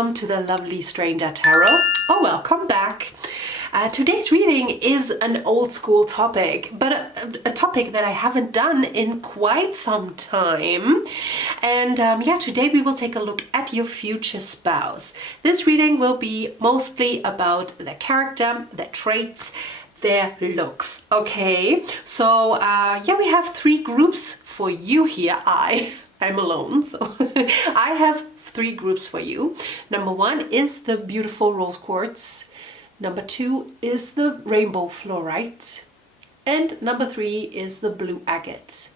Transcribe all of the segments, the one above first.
welcome to the Lovely Stranger Tarot, or welcome back. Today's reading is an old school topic, but a topic that I haven't done in quite some time. And yeah, today we will take a look at your future spouse. This reading will be mostly about their character, their traits, their looks. Okay, so yeah, we have three groups for you here. I'm alone, so I have three groups for you. Number one is the beautiful rose quartz. Number two is the rainbow fluorite. And number three is the blue agate.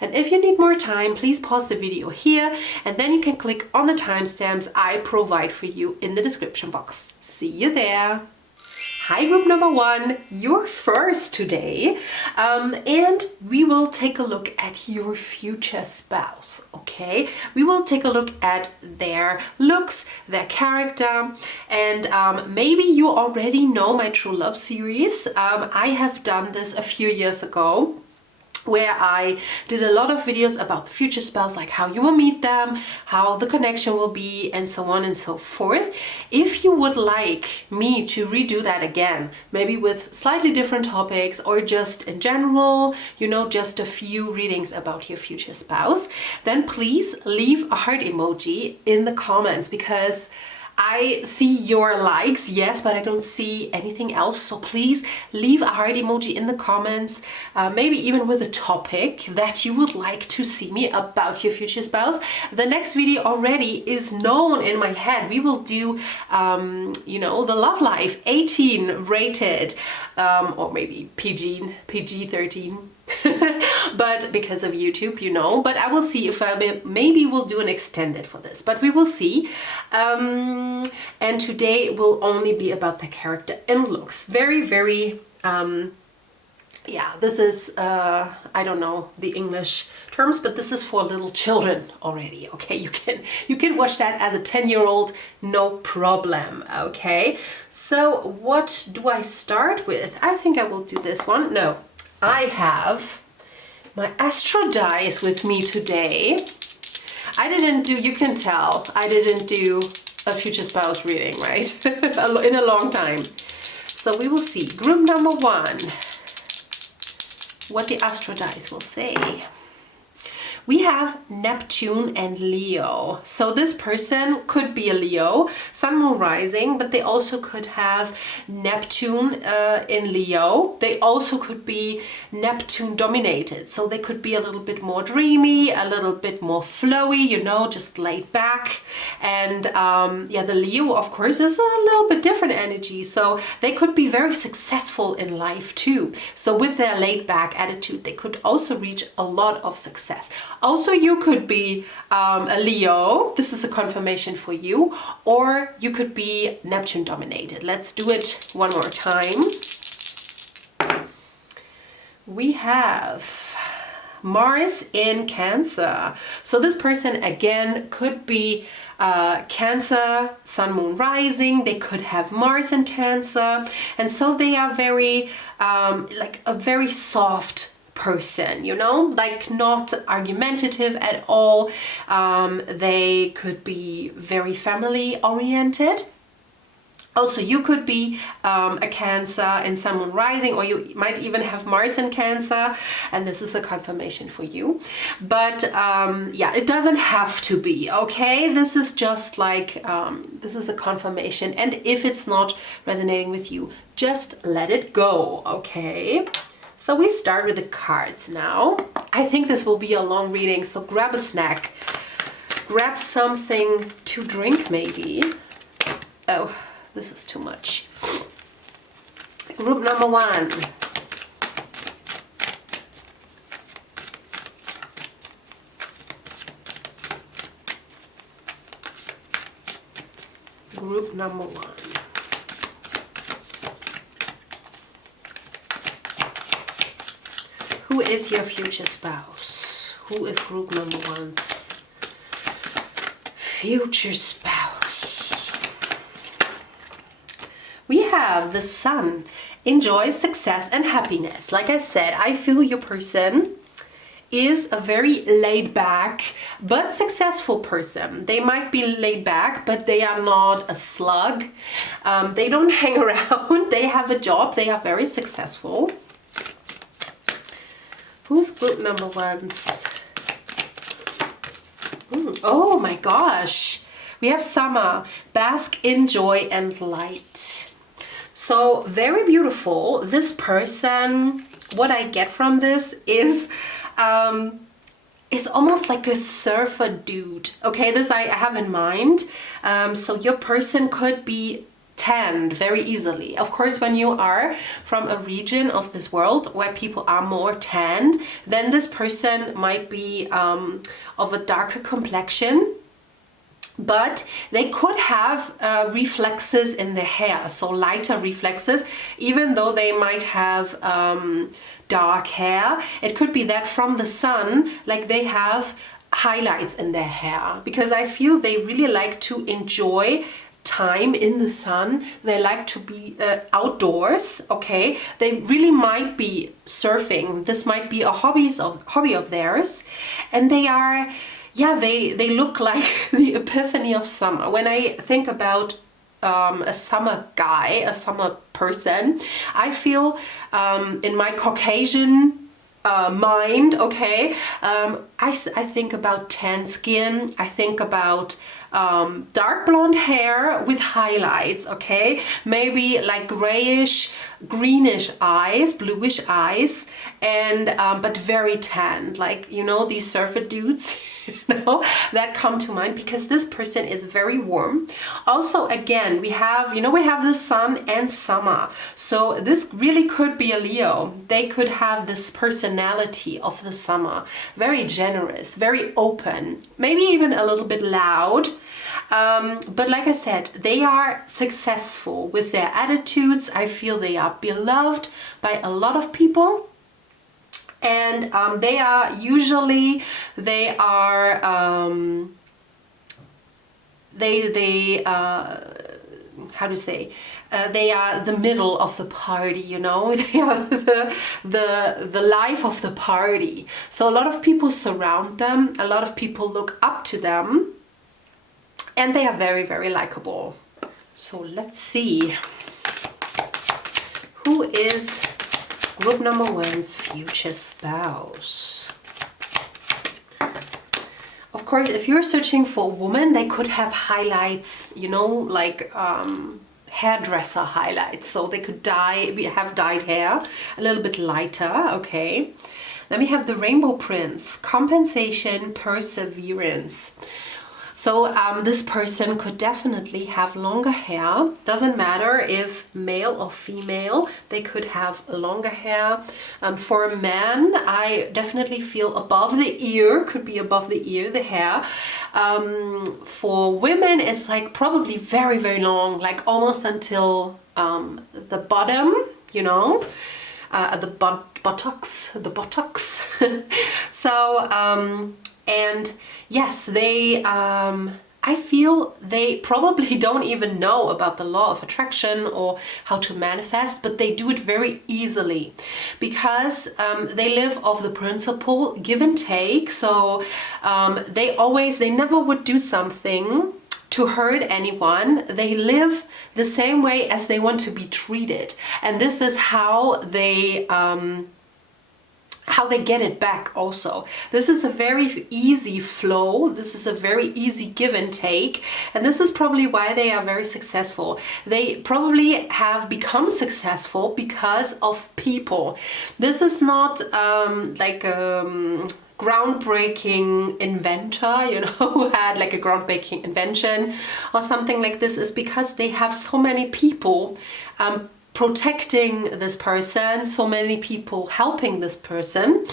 And if you need more time, please pause the video here and then you can click on the timestamps I provide for you in the description box. See you there. Hi, group number one, you're first today, and we will take a look at your future spouse, okay? We will take a look at their looks, their character, and maybe you already know my True Love series. I have done this a few years ago, where I did a lot of videos about the future spouse, like how you will meet them, how the connection will be, and so on and so forth. If you would like me to redo that again, maybe with slightly different topics or just in general, you know, just a few readings about your future spouse, then please leave a heart emoji in the comments, because I see your likes, yes, but I don't see anything else. So please leave a heart emoji in the comments, maybe even with a topic that you would like to see me about your future spouse. The next video already is known in my head. We will do, you know, the Love Life 18 rated, or maybe PG-13. But because of YouTube, you know, but I will see if maybe we'll do an extended for this, but we will see. And today will only be about the character and looks. Very, very, yeah, this is, I don't know the English terms, but this is for little children already, okay? You can watch that as a 10-year-old, no problem, okay? So what do I start with? I think I will do this one. No. I have my astro dice with me today. I didn't do, you can tell, I didn't do a future spouse reading, right? In a long time. So we will see. Group number one, what the astro dice will say. We have Neptune and Leo. So this person could be a Leo, Sun, Moon, Rising, but they also could have Neptune in Leo. They also could be Neptune dominated. So they could be a little bit more dreamy, a little bit more flowy, you know, just laid back. And yeah, the Leo, of course, is a little bit different energy. So they could be very successful in life too. So with their laid back attitude, they could also reach a lot of success. Also, you could be a Leo. This is a confirmation for you. Or you could be Neptune dominated. Let's do it one more time. We have Mars in Cancer. So this person again could be Cancer, Sun, Moon, Rising. They could have Mars in Cancer. And so they are very, like a very soft person, you know, like not argumentative at all. They could be very family oriented. Also, you could be a Cancer in Sun, Moon, Rising, or you might even have Mars in Cancer, and this is a confirmation for you. But yeah, it doesn't have to be, okay? This is just like, this is a confirmation, and if it's not resonating with you, just let it go, okay? So we start with the cards now. I think this will be a long reading, so grab a snack. Grab something to drink, maybe. Oh, this is too much. Group number one. Group number one. Who is your future spouse? Who is group number one's future spouse? We have the Sun. Enjoy success and happiness. Like I said, I feel your person is a very laid back but successful person. They might be laid back, but they are not a slug. They don't hang around. They have a job. They are very successful. Who's group number ones? Oh my gosh. We have summer. Bask in joy and light. So very beautiful. This person, what I get from this is almost like a surfer dude. Okay, this I have in mind. So your person could be tanned very easily. Of course, when you are from a region of this world where people are more tanned, then this person might be of a darker complexion. But they could have reflexes in their hair, so lighter reflexes, even though they might have dark hair. It could be that from the sun, like they have highlights in their hair, because I feel they really like to enjoy time in the sun. They like to be outdoors. Okay, they really might be surfing. This might be a hobby of theirs, and they are. Yeah, they look like the epiphany of summer. When I think about a summer guy, a summer person, I feel in my Caucasian mind, okay, I think about tan skin. I think about dark blonde hair with highlights, okay, maybe like grayish, greenish eyes, bluish eyes, and but very tanned, like, you know, these surfer dudes. You know, that come to mind, because this person is very warm. Also, again, we have the sun and summer. So this really could be a Leo. They could have this personality of the summer. Very generous, very open, maybe even a little bit loud. But like I said, they are successful with their attitudes. I feel they are beloved by a lot of people. And they are usually, they are, how to say, they are the middle of the party, you know, they are the life of the party. So a lot of people surround them, a lot of people look up to them, and they are very, very likable. So let's see, who is group number one's future spouse? Of course, if you're searching for a woman, they could have highlights, you know, like hairdresser highlights. So they could have dyed hair, a little bit lighter, okay. Then we have the Rainbow Prince, compensation, perseverance. So this person could definitely have longer hair. Doesn't matter if male or female, they could have longer hair. For a man, I definitely feel above the ear, could be above the ear, the hair. For women, it's like probably very, very long, like almost until the bottom, you know, the buttocks. So, and yes, they, I feel they probably don't even know about the law of attraction or how to manifest, but they do it very easily because they live off the principle give and take. So they never would do something to hurt anyone. They live the same way as they want to be treated. And this is how they get it back also. This is a very easy flow. This is a very easy give and take. And this is probably why they are very successful. They probably have become successful because of people. This is not like groundbreaking inventor, you know, who had like a groundbreaking invention or something like this. Is because they have so many people protecting this person, so many people helping this person,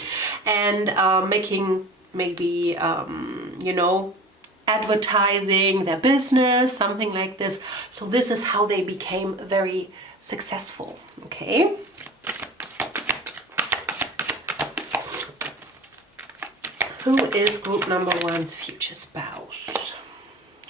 and making maybe, you know, advertising their business, something like this. So this is how they became very successful, okay? Who is group number one's future spouse?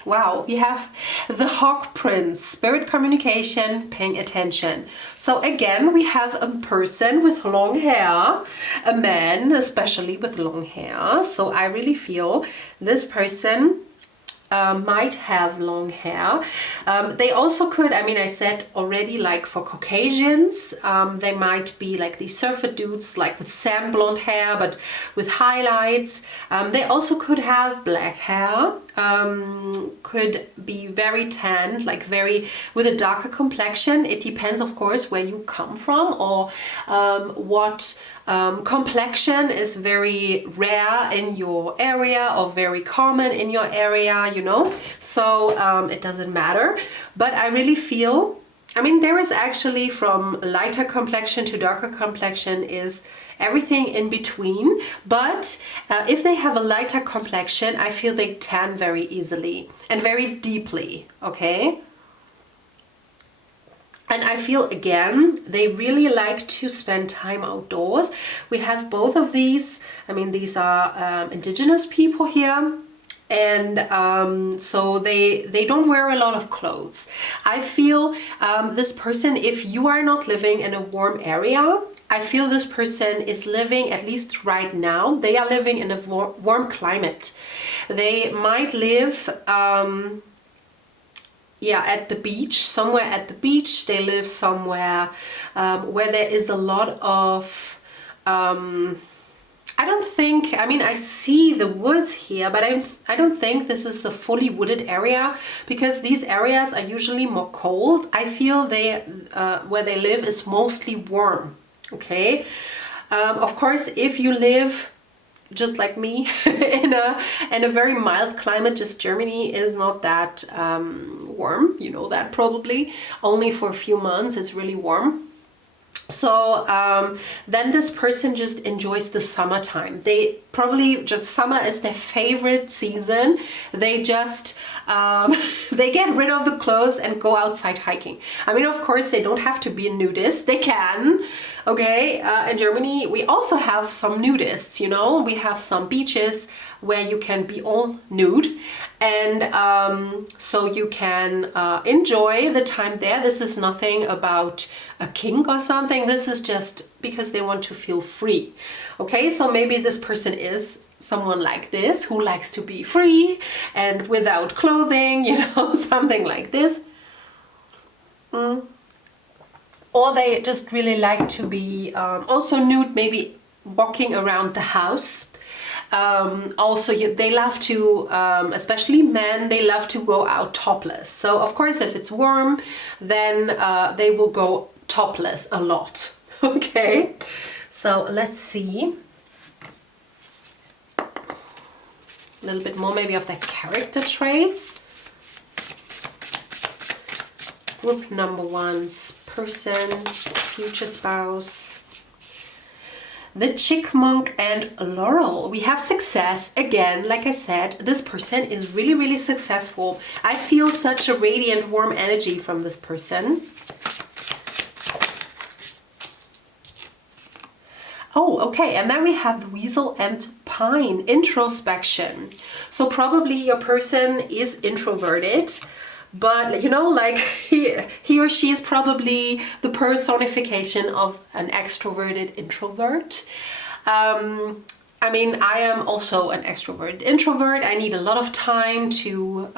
Wow, we have The Hawk Prince, spirit communication, paying attention. So again, we have a person with long hair, a man especially with long hair. So I really feel this person might have long hair. They also could, I mean, I said already, like for Caucasians, they might be like these surfer dudes, like with sand blonde hair, but with highlights. They also could have black hair, could be very tanned, like very with a darker complexion. It depends, of course, where you come from or what complexion is very rare in your area or very common in your area, you know, so it doesn't matter. But I really feel, I mean, there is actually from lighter complexion to darker complexion is everything in between, but if they have a lighter complexion, I feel they tan very easily and very deeply, okay? And I feel, again, they really like to spend time outdoors. We have both of these. I mean, these are indigenous people here. And so they don't wear a lot of clothes. I feel this person, if you are not living in a warm area, I feel this person is living, at least right now, they are living in a warm climate. They might live yeah, at the beach, somewhere at the beach. They live somewhere where there is a lot of, I don't think, I mean, I see the woods here, but I don't think this is a fully wooded area, because these areas are usually more cold. I feel they, where they live is mostly warm, okay? Of course, if you live just like me in a very mild climate, just Germany is not that warm, you know that probably. Only for a few months it's really warm. So then this person just enjoys the summertime. They probably just, summer is their favorite season. They just they get rid of the clothes and go outside hiking. I mean, of course, they don't have to be a nudist. They can. Okay, in Germany we also have some nudists, you know. We have some beaches where you can be all nude, and so you can enjoy the time there. This is nothing about a kink or something. This is just because they want to feel free. Okay, so maybe this person is someone like this who likes to be free and without clothing, you know, something like this. Or they just really like to be also nude, maybe walking around the house. Also, they love to, especially men, they love to go out topless. So of course, if it's warm, then they will go topless a lot. Okay, so let's see a little bit more maybe of their character traits. Group number one's person, future spouse. The Chickmunk and Laurel. We have success. Again, like I said, this person is really, really successful. I feel such a radiant, warm energy from this person. Oh, okay, and then we have the Weasel and Pine, introspection. So probably your person is introverted, but you know, like he or she is probably the personification of an extroverted introvert. I mean, I am also an extroverted introvert. I need a lot of time to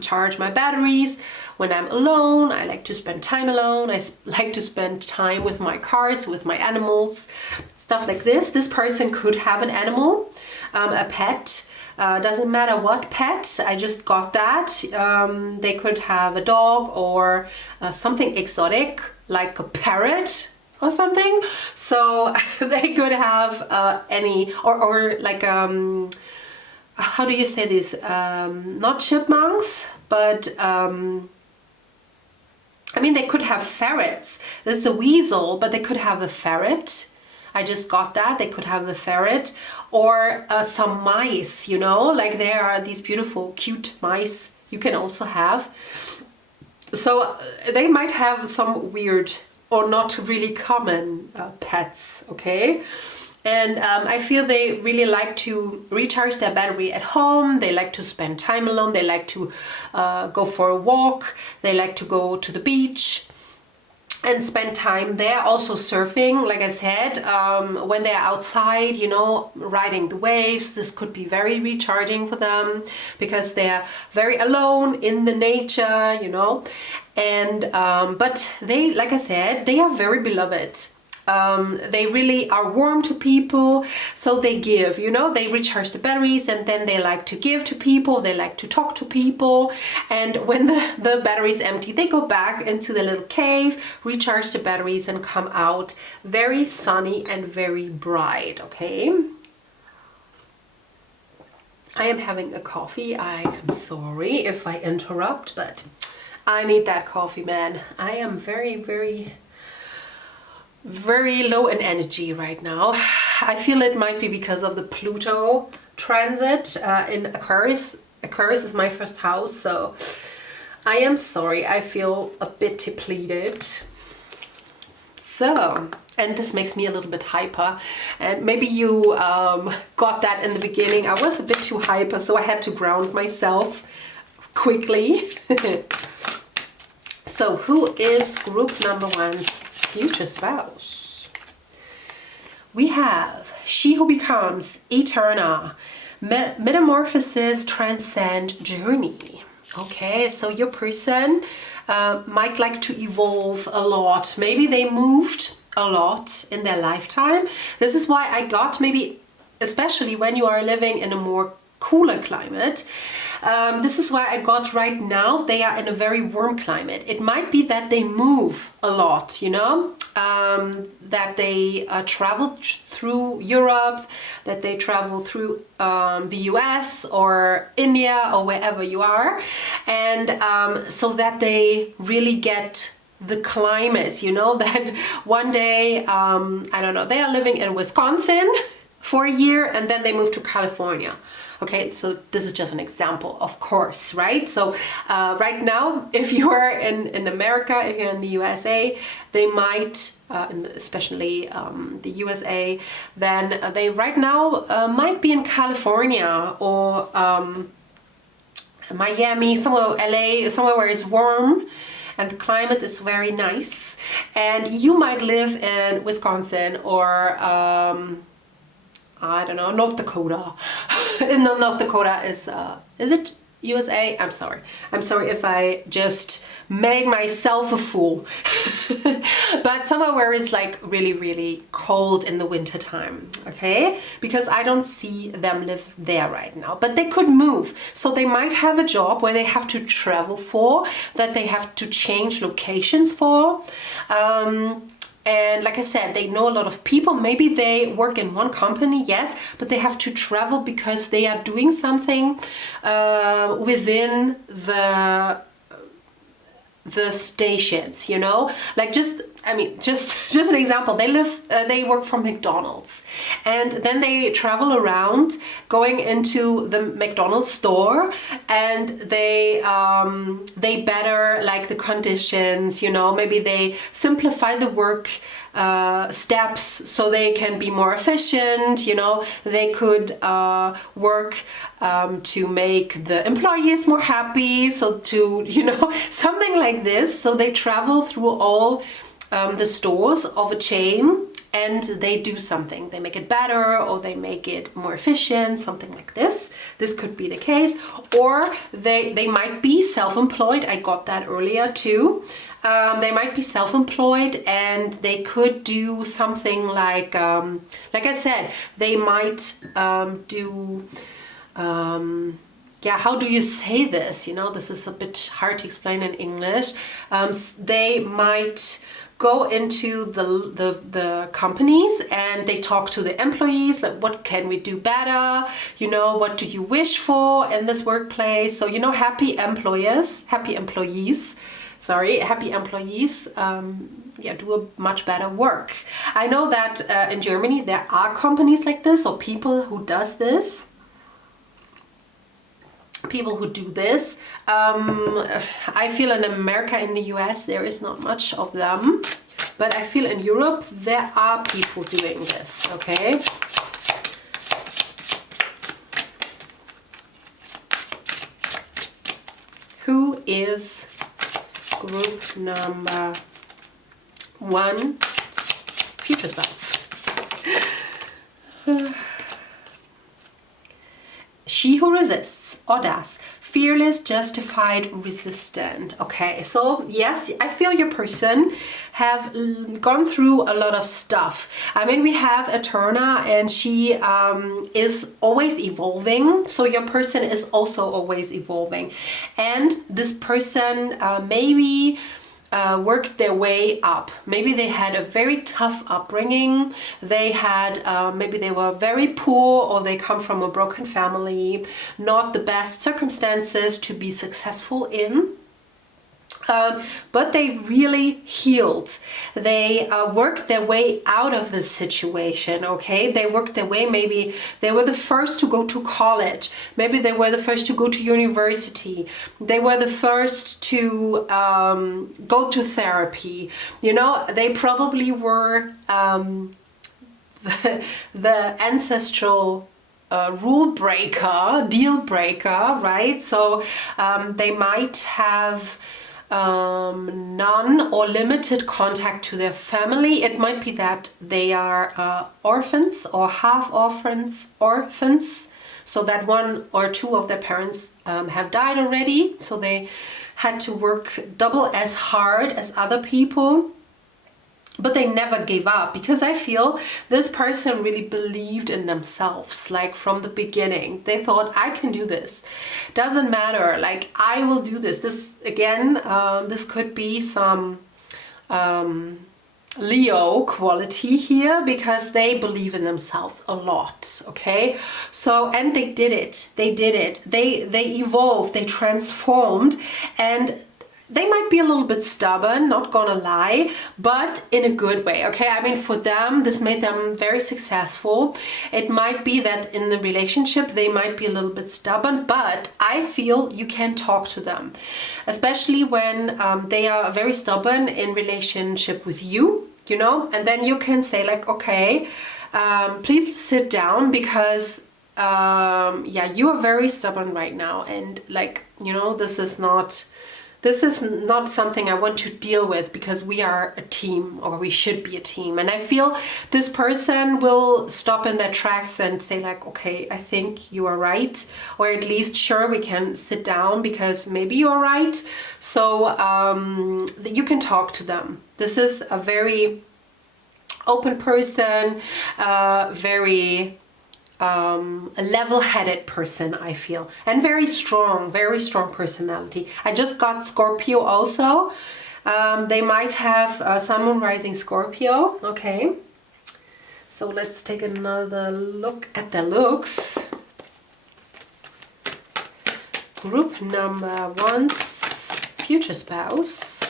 charge my batteries. When I'm alone, I like to spend time alone. I like to spend time with my cars, with my animals, stuff like this. This person could have an animal, a pet. Doesn't matter what pet, I just got that. They could have a dog or something exotic, like a parrot or something. So they could have any, or like, how do you say this? Not chipmunks, but I mean, they could have ferrets. This is a weasel, but they could have a ferret. I just got that. They could have a ferret or some mice, you know, like there are these beautiful, cute mice you can also have. So they might have some weird or not really common pets, okay? And I feel they really like to recharge their battery at home. They like to spend time alone. They like to go for a walk. They like to go to the beach and spend time there. Also surfing, like I said, when they're outside, you know, riding the waves. This could be very recharging for them because they're very alone in the nature, you know. And but they, like I said, they are very beloved. They really are warm to people, so they give, you know, they recharge the batteries, and then they like to give to people, they like to talk to people, and when the battery is empty, they go back into the little cave, recharge the batteries, and come out very sunny and very bright, okay? I am having a coffee. I am sorry if I interrupt, but I need that coffee, man. I am very low in energy right now. I feel it might be because of the Pluto transit in Aquarius. Aquarius is my first house, so I am sorry. I feel a bit depleted. So, and this makes me a little bit hyper. And maybe you got that in the beginning. I was a bit too hyper, so I had to ground myself quickly. So, who is group number 1's future spouse? We have she who becomes eternal, metamorphosis, transcend, journey. Okay, so your person might like to evolve a lot. Maybe they moved a lot in their lifetime. This is why I got, maybe especially when you are living in a more cooler climate, this is why I got right now they are in a very warm climate. It might be that they move a lot, you know, that they travel through Europe, that they travel through the US or India or wherever you are, and so that they really get the climate, you know, that one day, I don't know, they are living in Wisconsin for a year and then they move to California. Okay, so this is just an example, of course, right? So right now, if you are in America, if you're in the USA, they might, especially the USA, then they right now might be in California or Miami, somewhere LA, somewhere where it's warm and the climate is very nice. And you might live in Wisconsin or I don't know, North Dakota. No, North Dakota is it USA? I'm sorry. I'm sorry if I just made myself a fool. But somewhere where it's like really cold in the winter time, okay? Because I don't see them live there right now, but they could move. So they might have a job where they have to travel for, that they have to change locations for. And like I said, they know a lot of people. Maybe they work in one company, yes, but they have to travel because they are doing something within the stations, you know, like just an example. They work for McDonald's, and then they travel around going into the McDonald's store, and they better like the conditions, you know, maybe they simplify the work steps so they can be more efficient, you know, they could work to make the employees more happy, so to, you know, something like this. So they travel through all the stores of a chain and they do something. They make it better or they make it more efficient, something like this. This could be the case. Or they might be self-employed. I got that earlier too. They might be self-employed and they could do something like I said, they might do yeah, how do you say this? You know, this is a bit hard to explain in English. They might go into the companies and they talk to the employees, like what can we do better? You know, what do you wish for in this workplace? So, you know, happy employees, yeah, do a much better work. I know that in Germany there are companies like this, or people who does this. People who do this. I feel in America, in the US, there is not much of them. but I feel in Europe there are people doing this, okay? Who is group number 1 future spouse? She who resists or does. Fearless, justified, resistant. Okay, so yes, I feel your person have gone through a lot of stuff. I mean, we have Eterna, and she is always evolving. So your person is also always evolving. And this person maybe worked their way up. Maybe they had a very tough upbringing. They had, maybe they were very poor, or they come from a broken family, not the best circumstances to be successful in. But they really healed. They worked their way out of this situation, okay? They worked their way, maybe they were the first to go to college. Maybe they were the first to go to university. They were the first to go to therapy. You know, they probably were the ancestral rule breaker, deal breaker, right? So they might have none or limited contact to their family. It might be that they are orphans or half orphans, so that one or two of their parents have died already, so they had to work double as hard as other people. But they never gave up, because I feel this person really believed in themselves, like from the beginning. They thought, I can do this. Doesn't matter, like I will do this. This again, this could be some Leo quality here, because they believe in themselves a lot, okay? So, and they did it. They did it. They evolved, they transformed, and they might be a little bit stubborn, not gonna lie, but in a good way, okay? I mean, for them, this made them very successful. It might be that in the relationship, they might be a little bit stubborn, but I feel you can talk to them, especially when they are very stubborn in relationship with you, you know? And then you can say like, okay, please sit down, because yeah, you are very stubborn right now. And like, you know, this is not something I want to deal with, because we are a team, or we should be a team. And I feel this person will stop in their tracks and say like, okay, I think you are right. Or at least, sure, we can sit down, because maybe you are right. So you can talk to them. This is a very open person, very a level-headed person, I feel, and very strong personality. I just got Scorpio also. They might have Sun, Moon, Rising Scorpio. Okay, so let's take another look at the looks. Group number 1's future spouse.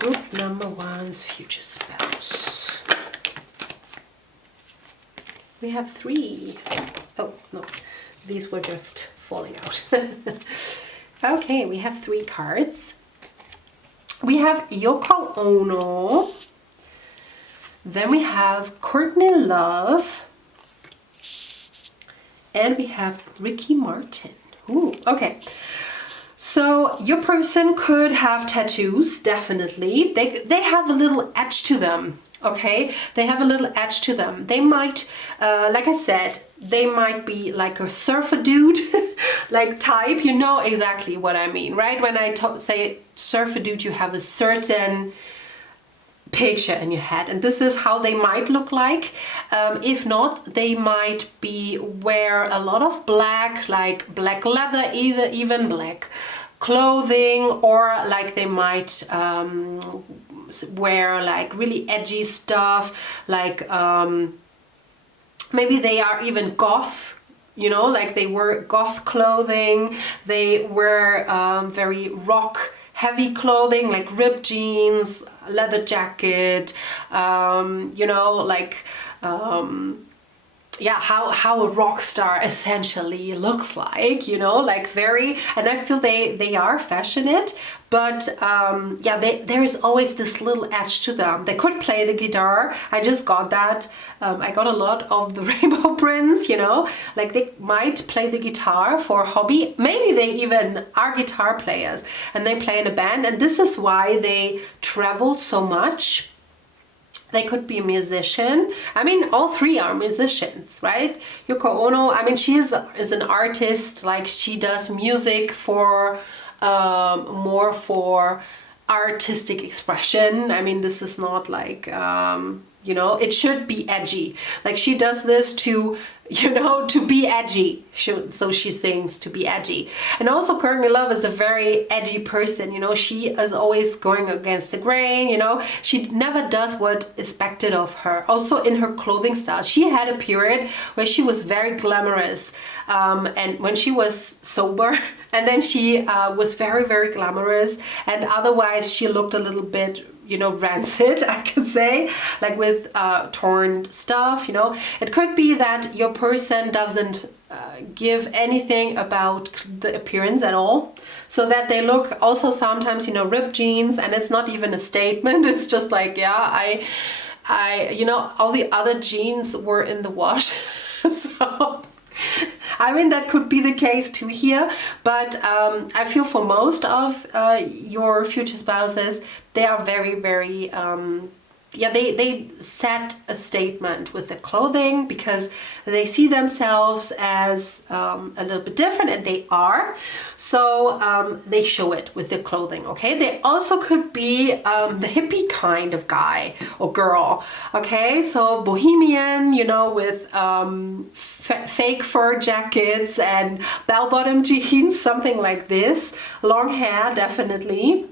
Group number 1's future spouse. We have 3. Oh, no, these were just falling out. Okay, we have 3 cards. We have Yoko Ono. Then we have Courtney Love. And we have Ricky Martin. Ooh, okay. So your person could have tattoos, definitely. They have a little edge to them, okay? They have a little edge to them. They might, like I said, they might be like a surfer dude, like type. You know exactly what I mean, right? When I say surfer dude, you have a certain picture in your head, and this is how they might look like. If not, they might be wear a lot of black, like black leather, even black clothing, or like they might wear like really edgy stuff, like maybe they are even goth, you know, like they wear goth clothing. They wear very rock heavy clothing, like ripped jeans, leather jacket, you know, like yeah, how a rock star essentially looks like, you know, like very, and I feel they are fashionate, but yeah, there is always this little edge to them. They could play the guitar. I just got that. I got a lot of the rainbow prints, you know, like they might play the guitar for a hobby. Maybe they even are guitar players and they play in a band, and this is why they traveled so much. They could be a musician. I mean, all three are musicians, right? Yoko Ono, I mean, she is an artist, like she does music for more for artistic expression. I mean, this is not like, you know, it should be edgy. Like she does this to, you know, to be edgy. So she sings to be edgy. And also Courtney Love is a very edgy person, you know, she is always going against the grain, you know, she never does what is expected of her. Also in her clothing style, she had a period where she was very glamorous, and when she was sober, and then she was very, very glamorous, and otherwise she looked a little bit, you know, rancid, I could say, like with torn stuff, you know. It could be that your person doesn't give anything about the appearance at all, so that they look also sometimes, you know, ripped jeans, and it's not even a statement, it's just like, yeah, I you know, all the other jeans were in the wash. So I mean, that could be the case too here, but I feel for most of your future spouses, they are very, very, yeah, they set a statement with their clothing because they see themselves as a little bit different, and they are. So they show it with their clothing, okay? They also could be the hippie kind of guy or girl, okay? So bohemian, you know, with fake fur jackets and bell-bottom jeans, something like this. Long hair, definitely.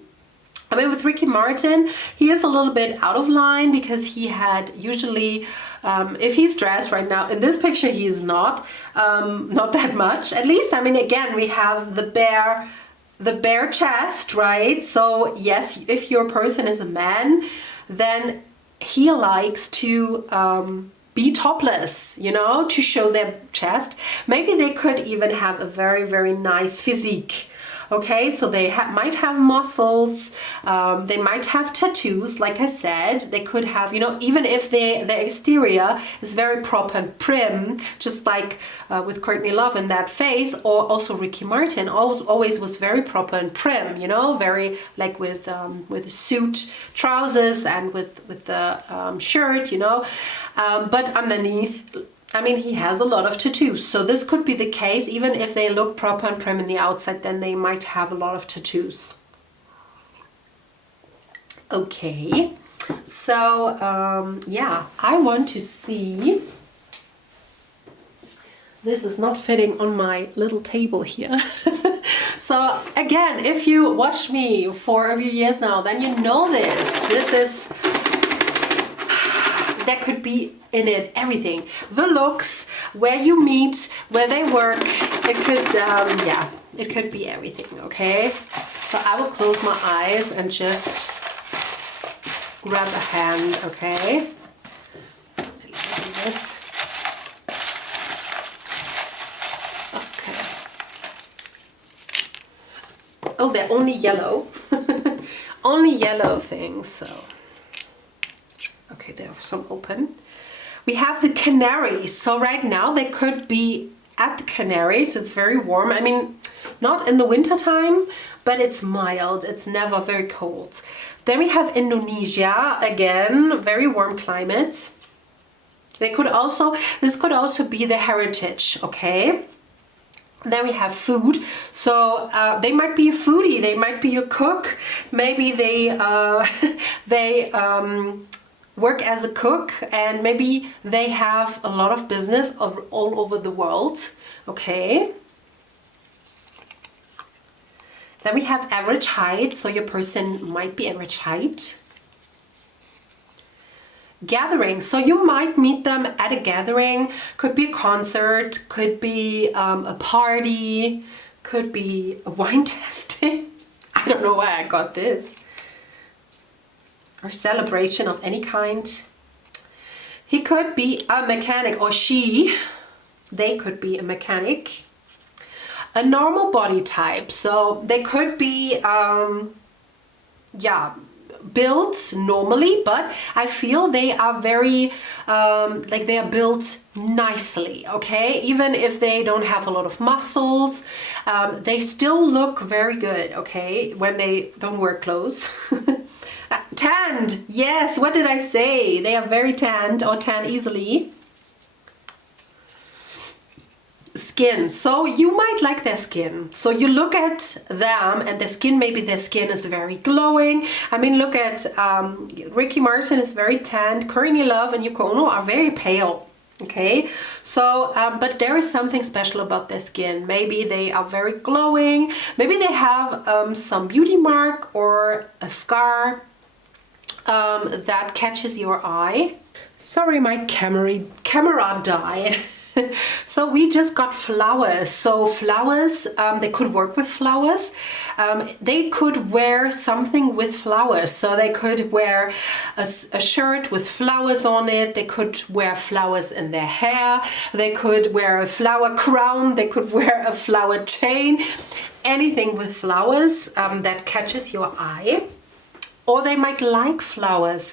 I mean, with Ricky Martin, he is a little bit out of line because he had usually, if he's dressed right now, in this picture he is not that much. At least, I mean, again, we have the bare chest, right? So yes, if your person is a man, then he likes to be topless, you know, to show their chest. Maybe they could even have a very, very nice physique. Okay, so they might have muscles, they might have tattoos, like I said. They could have, you know, even if their exterior is very proper and prim, just like with Courtney Love in that face, or also Ricky Martin always was very proper and prim, you know, very like with suit trousers and with the shirt, you know, but underneath, I mean, he has a lot of tattoos, so this could be the case. Even if they look proper and prim in the outside, then they might have a lot of tattoos. Okay, so yeah, I want to see. This is not fitting on my little table here. So again, if you watch me for a few years now, then you know this. This is, there could be in it everything. The looks, where you meet, where they work. It could, yeah, it could be everything, okay? So I will close my eyes and just grab a hand, okay? This. Okay. Oh, they're only yellow. Only yellow things, so. Okay, there are some open. We have the Canaries. So right now they could be at the Canaries. It's very warm. I mean, not in the winter time, but it's mild. It's never very cold. Then we have Indonesia, again, very warm climate. They could also, this could also be the heritage, okay? Then we have food. So they might be a foodie, they might be a cook. Maybe they work as a cook, and maybe they have a lot of business all over the world, okay? Then we have average height, so your person might be average height. Gathering, so you might meet them at a gathering, could be a concert, could be a party, could be a wine tasting. I don't know why I got this. Or celebration of any kind. He could be a mechanic, or they could be a mechanic. A normal body type, so they could be, yeah, built normally, but I feel they are very, like they are built nicely, okay? Even if they don't have a lot of muscles, they still look very good, okay? When they don't wear clothes. Tanned, yes, what did I say? They are very tanned or tan easily. Skin, so you might like their skin. So you look at them and the skin, maybe their skin is very glowing. I mean, look at Ricky Martin is very tanned, Courtney Love and Yoko Ono are very pale. Okay, so but there is something special about their skin. Maybe they are very glowing, maybe they have some beauty mark or a scar that catches your eye. Sorry, my camera died. So we just got flowers. So flowers, they could work with flowers. They could wear something with flowers. So they could wear a shirt with flowers on it. They could wear flowers in their hair. They could wear a flower crown. They could wear a flower chain. Anything with flowers that catches your eye. Or they might like flowers.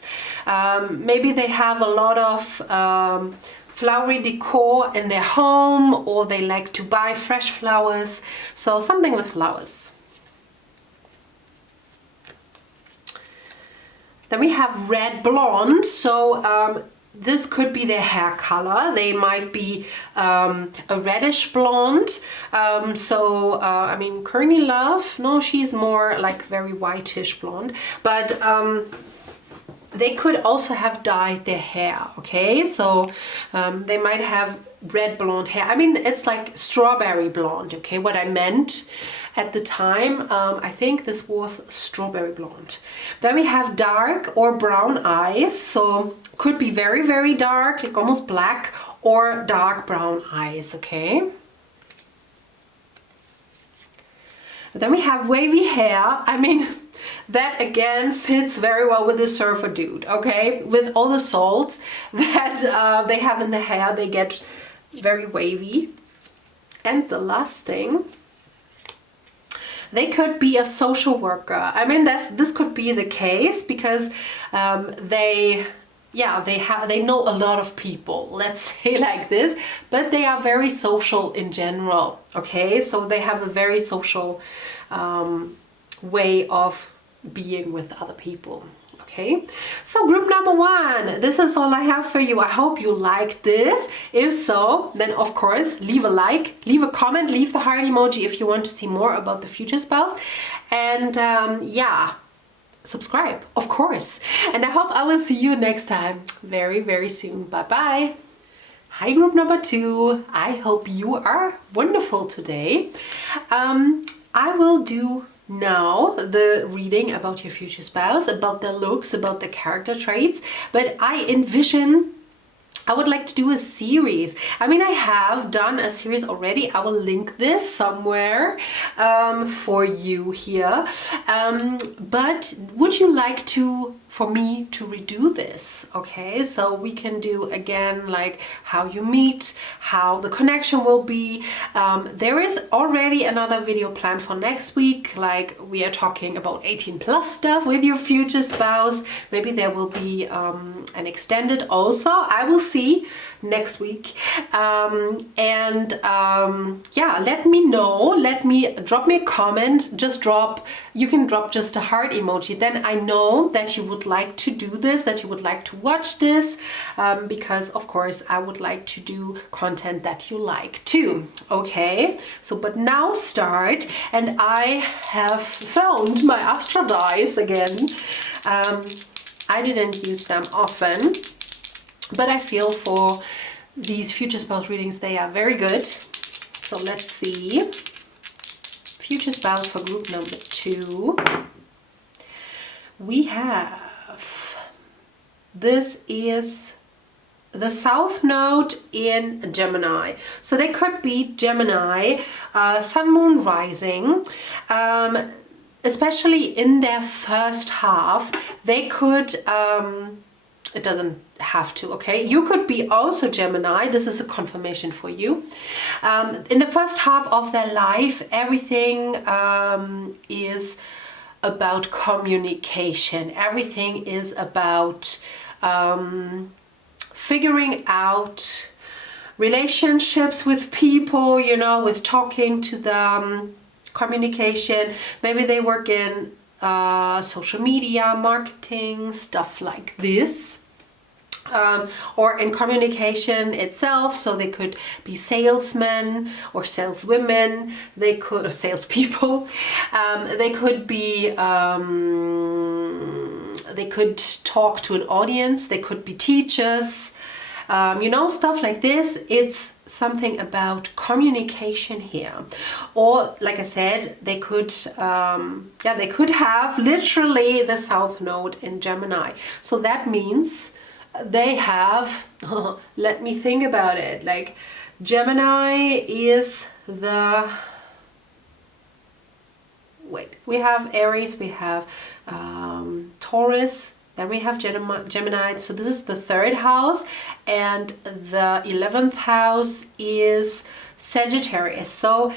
Maybe they have a lot of flowery decor in their home, or they like to buy fresh flowers. So something with flowers. Then we have red blonde. So this could be their hair color. They might be a reddish blonde. I mean, Courtney Love, no, she's more like very whitish blonde. But they could also have dyed their hair, okay? So they might have red blonde hair. I mean, it's like strawberry blonde, okay? What I meant at the time, I think this was strawberry blonde. Then we have dark or brown eyes. So could be very, very dark, like almost black, or dark brown eyes, okay? Then we have wavy hair. I mean, that again fits very well with the surfer dude, okay? With all the salts that they have in the hair, they get very wavy. And the last thing, they could be a social worker. I mean, this could be the case because they know a lot of people, let's say like this, but they are very social in general, okay? So they have a very social way of being with other people, okay? So group number 1, this is all I have for you. I hope you liked this. If so, then of course leave a like, leave a comment, leave the heart emoji if you want to see more about the future spouse, and yeah, subscribe, of course. And I hope I will see you next time very, very soon. Bye bye. Hi group number 2, I hope you are wonderful today. I will do now the reading about your future spouse, about their looks, about the character traits, but I would like to do a series. I mean, I have done a series already. I will link this somewhere for you here. But would you like for me to redo this? Okay, so we can do again like how you meet, how the connection will be. There is already another video planned for next week. Like we are talking about 18+ stuff with your future spouse. Maybe there will be an extended also. I will see next week. Yeah, let me know, drop me a comment, you can drop just a heart emoji, then I know that you would like to do this, that you would like to watch this, because of course I would like to do content that you like too. Okay, so but now start, and I have found my Astra dice again. I didn't use them often, but I feel for these future spouse readings, they are very good. So let's see. Future spouse for group number 2. We have, this is the South Node in Gemini. So they could be Gemini, Sun, Moon, Rising. Especially in their first half, they could, it doesn't have to, okay? You could be also Gemini. This is a confirmation for you. In the first half of their life, everything is about communication. Everything is about figuring out relationships with people, you know, with talking to them, communication. Maybe they work in social media, marketing, stuff like this. Or in communication itself, so they could be salesmen or saleswomen, they could, or salespeople, they could be, they could talk to an audience, they could be teachers, you know, stuff like this. It's something about communication here. Or like I said, they could, yeah, they could have literally the South Node in Gemini. So that means they have, let me think about it, like Gemini is the, wait, we have Aries, we have Taurus, then we have Gemini, so this is the 3rd house, and the 11th house is Sagittarius. So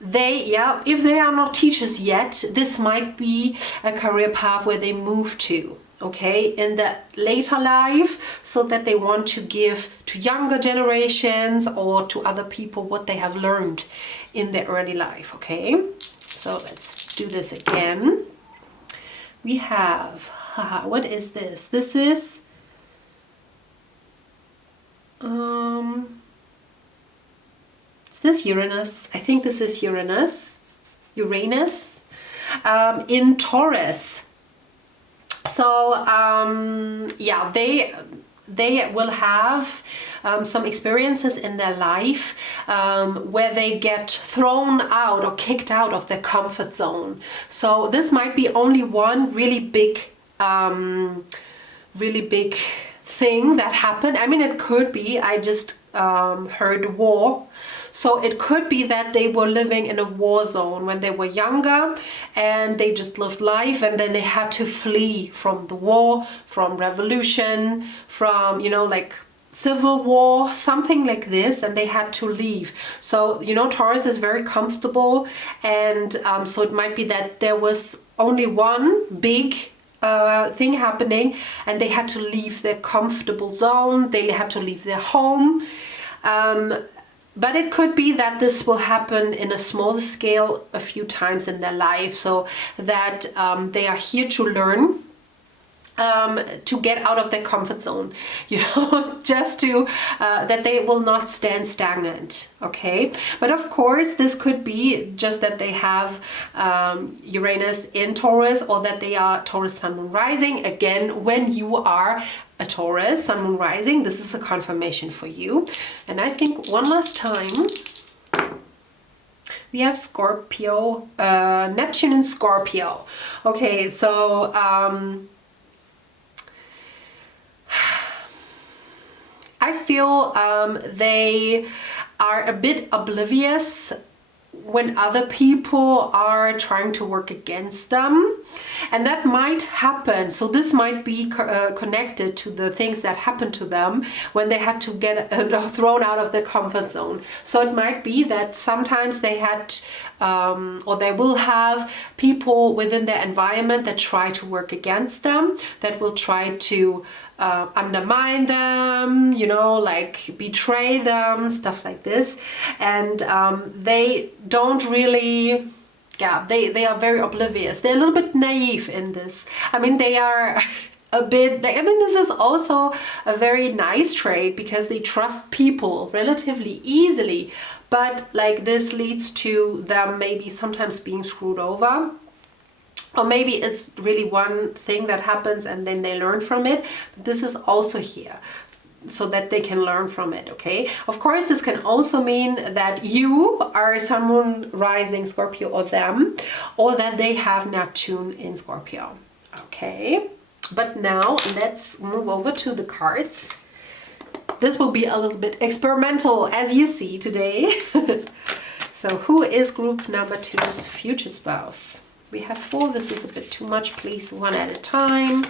they, yeah, if they are not teachers yet, this might be a career path where they move to, okay, in the later life, so that they want to give to younger generations or to other people what they have learned in their early life, okay? So let's do this again. We have, what is this? This is, is this Uranus? I think this is Uranus in Taurus. So yeah, they will have some experiences in their life where they get thrown out or kicked out of their comfort zone. So this might be only one really big thing that happened. I mean, it could be, I just heard war. So it could be that they were living in a war zone when they were younger, and they just lived life, and then they had to flee from the war, from revolution, from, you know, like civil war, something like this, and they had to leave. So, you know, Taurus is very comfortable, and so it might be that there was only one big thing happening, and they had to leave their comfortable zone, they had to leave their home. But it could be that this will happen in a smaller scale a few times in their life, so that they are here to learn, to get out of their comfort zone, you know, just to, that they will not stand stagnant, okay? But of course, this could be just that they have Uranus in Taurus, or that they are Taurus Sun, Moon, Rising. Again, when you are a Taurus, Sun, Moon, Rising, this is a confirmation for you. And I think one last time, we have Scorpio, Neptune in Scorpio. Okay, so I feel they are a bit oblivious when other people are trying to work against them, and that might happen. So this might be connected to the things that happened to them when they had to get thrown out of their comfort zone. So it might be that sometimes they had or they will have people within their environment that try to work against them, that will try to undermine them, you know, like betray them, stuff like this. And they don't really, yeah, they are very oblivious. They're a little bit naive in this. I mean, they are a bit, I mean, this is also a very nice trait, because they trust people relatively easily, but like this leads to them maybe sometimes being screwed over. Or maybe it's really one thing that happens and then they learn from it. But this is also here, so that they can learn from it, okay? Of course, this can also mean that you are Sun, Moon, Rising Scorpio, or them, or that they have Neptune in Scorpio, okay? But now let's move over to the cards. This will be a little bit experimental, as you see today. So who is group number 2's future spouse? We have 4. This is a bit too much. Please, one at a time.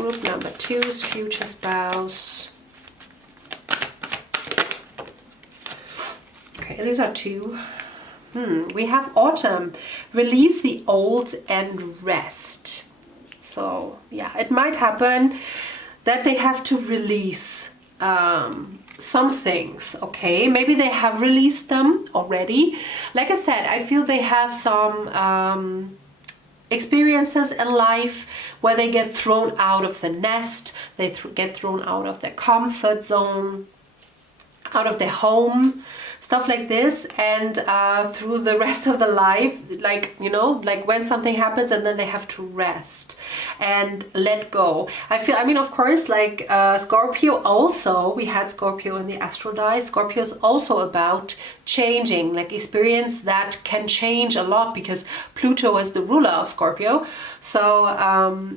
Group number 2's future spouse. Okay, these are 2. We have autumn. Release the old and rest. So yeah, it might happen that they have to release some things, okay? Maybe they have released them already. Like I said, I feel they have some experiences in life where they get thrown out of the nest, they get thrown out of their comfort zone, out of their home, stuff like this, and through the rest of the life, like, you know, like when something happens and then they have to rest and let go. I mean, of course, like Scorpio also, we had Scorpio in the astral die. Scorpio is also about changing, like experience that can change a lot because Pluto is the ruler of Scorpio. So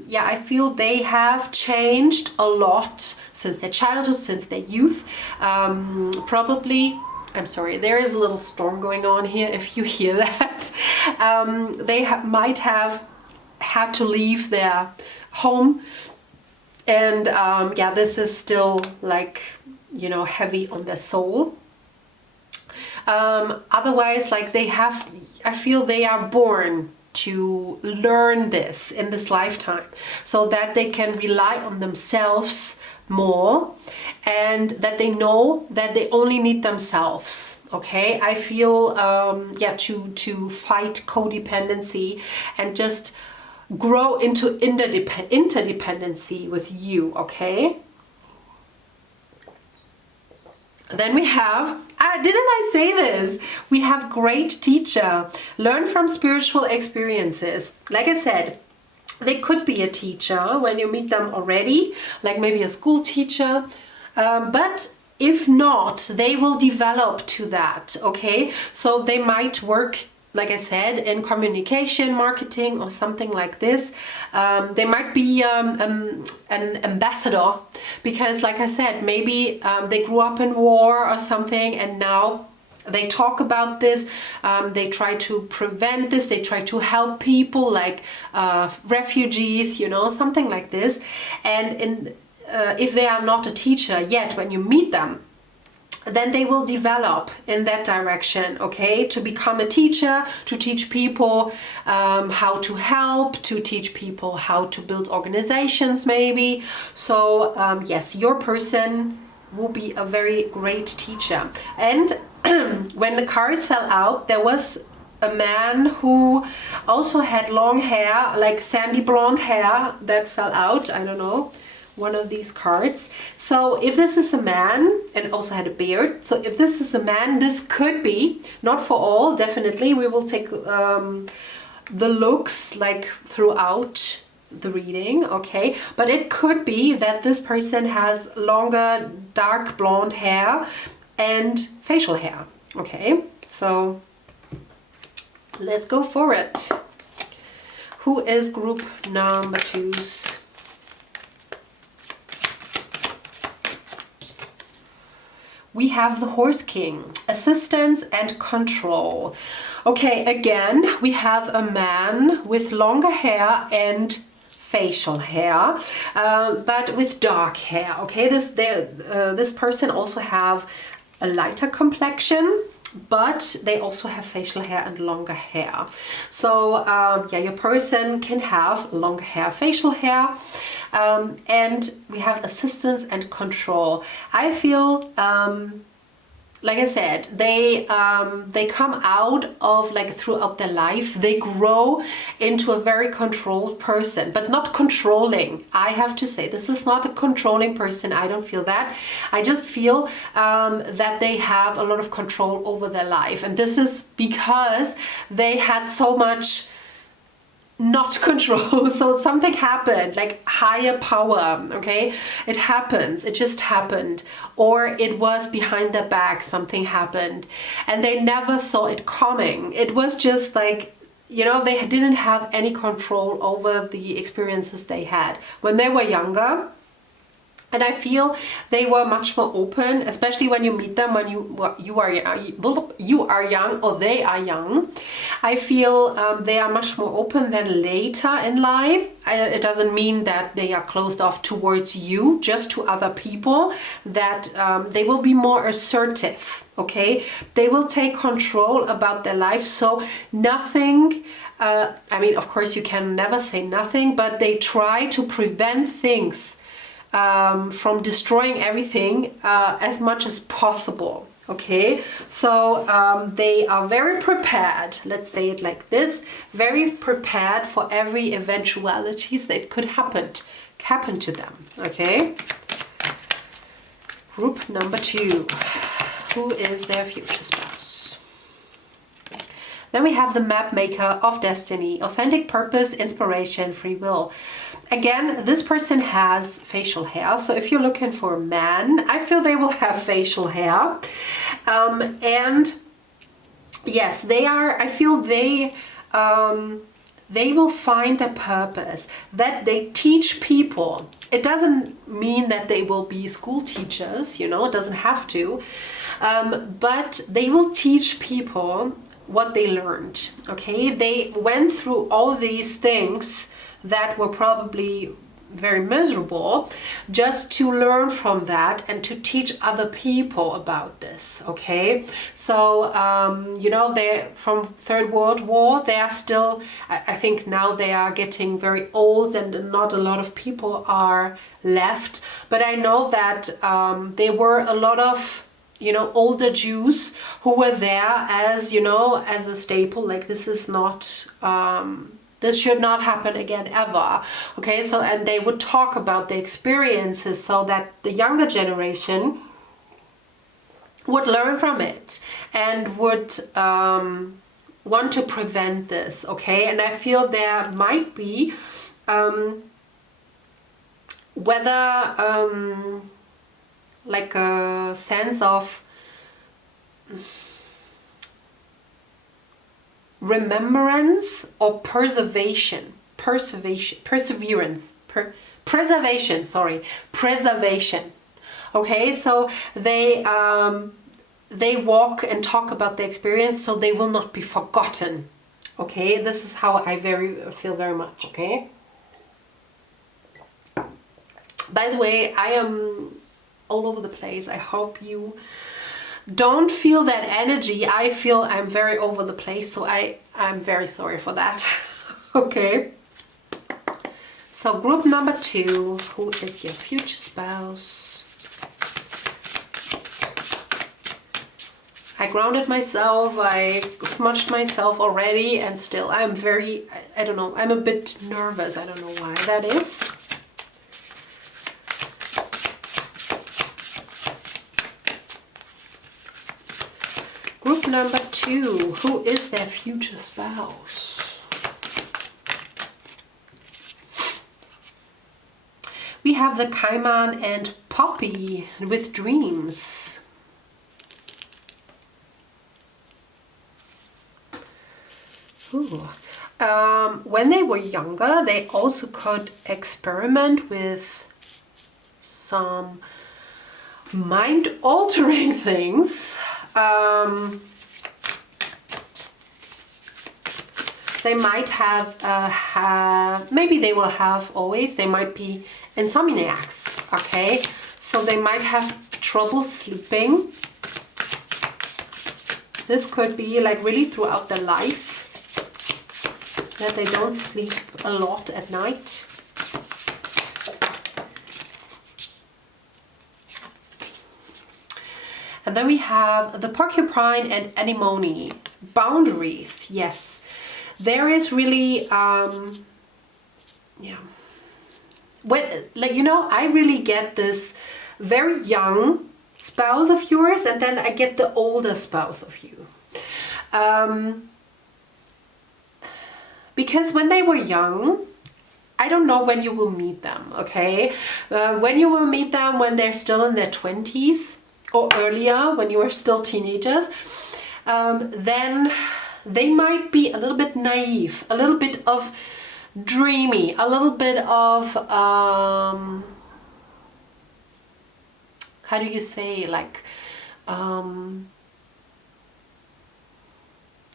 yeah, I feel they have changed a lot since their childhood, since their youth. Probably, I'm sorry, there is a little storm going on here if you hear that. They might have had to leave their home, and yeah, this is still like, you know, heavy on their soul. Otherwise, like they have, I feel they are born to learn this in this lifetime so that they can rely on themselves more, and that they know that they only need themselves. Okay, I feel yeah, to fight codependency and just grow into interdependency with you. Okay, then we have, didn't I say this? We have great teacher. Learn from spiritual experiences. Like I said, they could be a teacher when you meet them already, like maybe a school teacher. But if not, they will develop to that, okay? So they might work, like I said, in communication, marketing, or something like this. They might be an ambassador because, like I said, maybe they grew up in war or something, and now they talk about this. They try to prevent this. They try to help people like refugees, you know, something like this. And if they are not a teacher yet, when you meet them, then they will develop in that direction, okay? To become a teacher, to teach people how to help, to teach people how to build organizations maybe. So yes, your person will be a very great teacher. And when the cards fell out, there was a man who also had long hair, like sandy blonde hair that fell out. I don't know, one of these cards. So if this is a man, and also had a beard, so if this is a man, this could be, not for all, definitely, we will take the looks like throughout the reading, okay? But it could be that this person has longer, dark blonde hair and facial hair, okay? So let's go for it. Who is group number 2's? We have the Horse King, assistance and control. Okay, again, we have a man with longer hair and facial hair, but with dark hair. Okay, this person also have a lighter complexion, but they also have facial hair and longer hair. So yeah, your person can have longer hair, facial hair, and we have assistance and control. I feel like I said, they come out of, like, throughout their life, they grow into a very controlled person, but not controlling. I have to say, this is not a controlling person. I don't feel that. I just feel that they have a lot of control over their life. And this is because they had so much not control. So something happened, like higher power, okay? It happens, it just happened. Or it was behind their back, something happened. And they never saw it coming. It was just like, you know, they didn't have any control over the experiences they had when they were younger. And I feel they were much more open, especially when you meet them when you are young or they are young. I feel they are much more open than later in life. It doesn't mean that they are closed off towards you, just to other people, that they will be more assertive, okay? They will take control about their life, so nothing, I mean, of course you can never say nothing, but they try to prevent things from destroying everything as much as possible. Okay, so they are very prepared, let's say it like this, very prepared for every eventualities that could happen to them. Okay, group number 2, who is their future spouse? Then we have the map maker of destiny, authentic purpose, inspiration, free will. Again, this person has facial hair, so if you're looking for a man, I feel they will have facial hair. And yes, they are, I feel they will find a purpose, that they teach people. It doesn't mean that they will be school teachers, you know, it doesn't have to, but they will teach people what they learned, okay? They went through all these things that were probably very miserable, just to learn from that and to teach other people about this, okay? So, you know, they're from Third World War, they are still, I think now they are getting very old and not a lot of people are left, but I know that there were a lot of, you know, older Jews who were there as, you know, as a staple, like this is not, this should not happen again ever. Okay, so, and they would talk about the experiences so that the younger generation would learn from it and would want to prevent this, okay? And I feel there might be whether like a sense of remembrance or preservation, preservation. Okay, so they walk and talk about the experience, so they will not be forgotten. Okay, this is how I feel very much. Okay. By the way, I am all over the place. I hope you don't feel that energy. I feel I'm very over the place, so I'm very sorry for that. Okay. So group number 2, who is your future spouse? I grounded myself, I smudged myself already, and still I'm very, I don't know, I'm a bit nervous. I don't know why that is. Group number 2, who is their future spouse? We have the 𝐸𝐸 and Poppy with dreams. Ooh. When they were younger, they also could experiment with some mind-altering things. They might have, maybe they will have always, they might be insomniacs, okay? So they might have trouble sleeping. This could be like really throughout their life, that they don't sleep a lot at night. And then we have the porcupine and anemone. Boundaries, yes. There is really, yeah. When, like, you know, I really get this very young spouse of yours, and then I get the older spouse of you. Because when they were young, I don't know when you will meet them, okay? When you will meet them when they're still in their 20s or earlier, when you are still teenagers, then they might be a little bit naive, a little bit of dreamy, a little bit of, how do you say, like,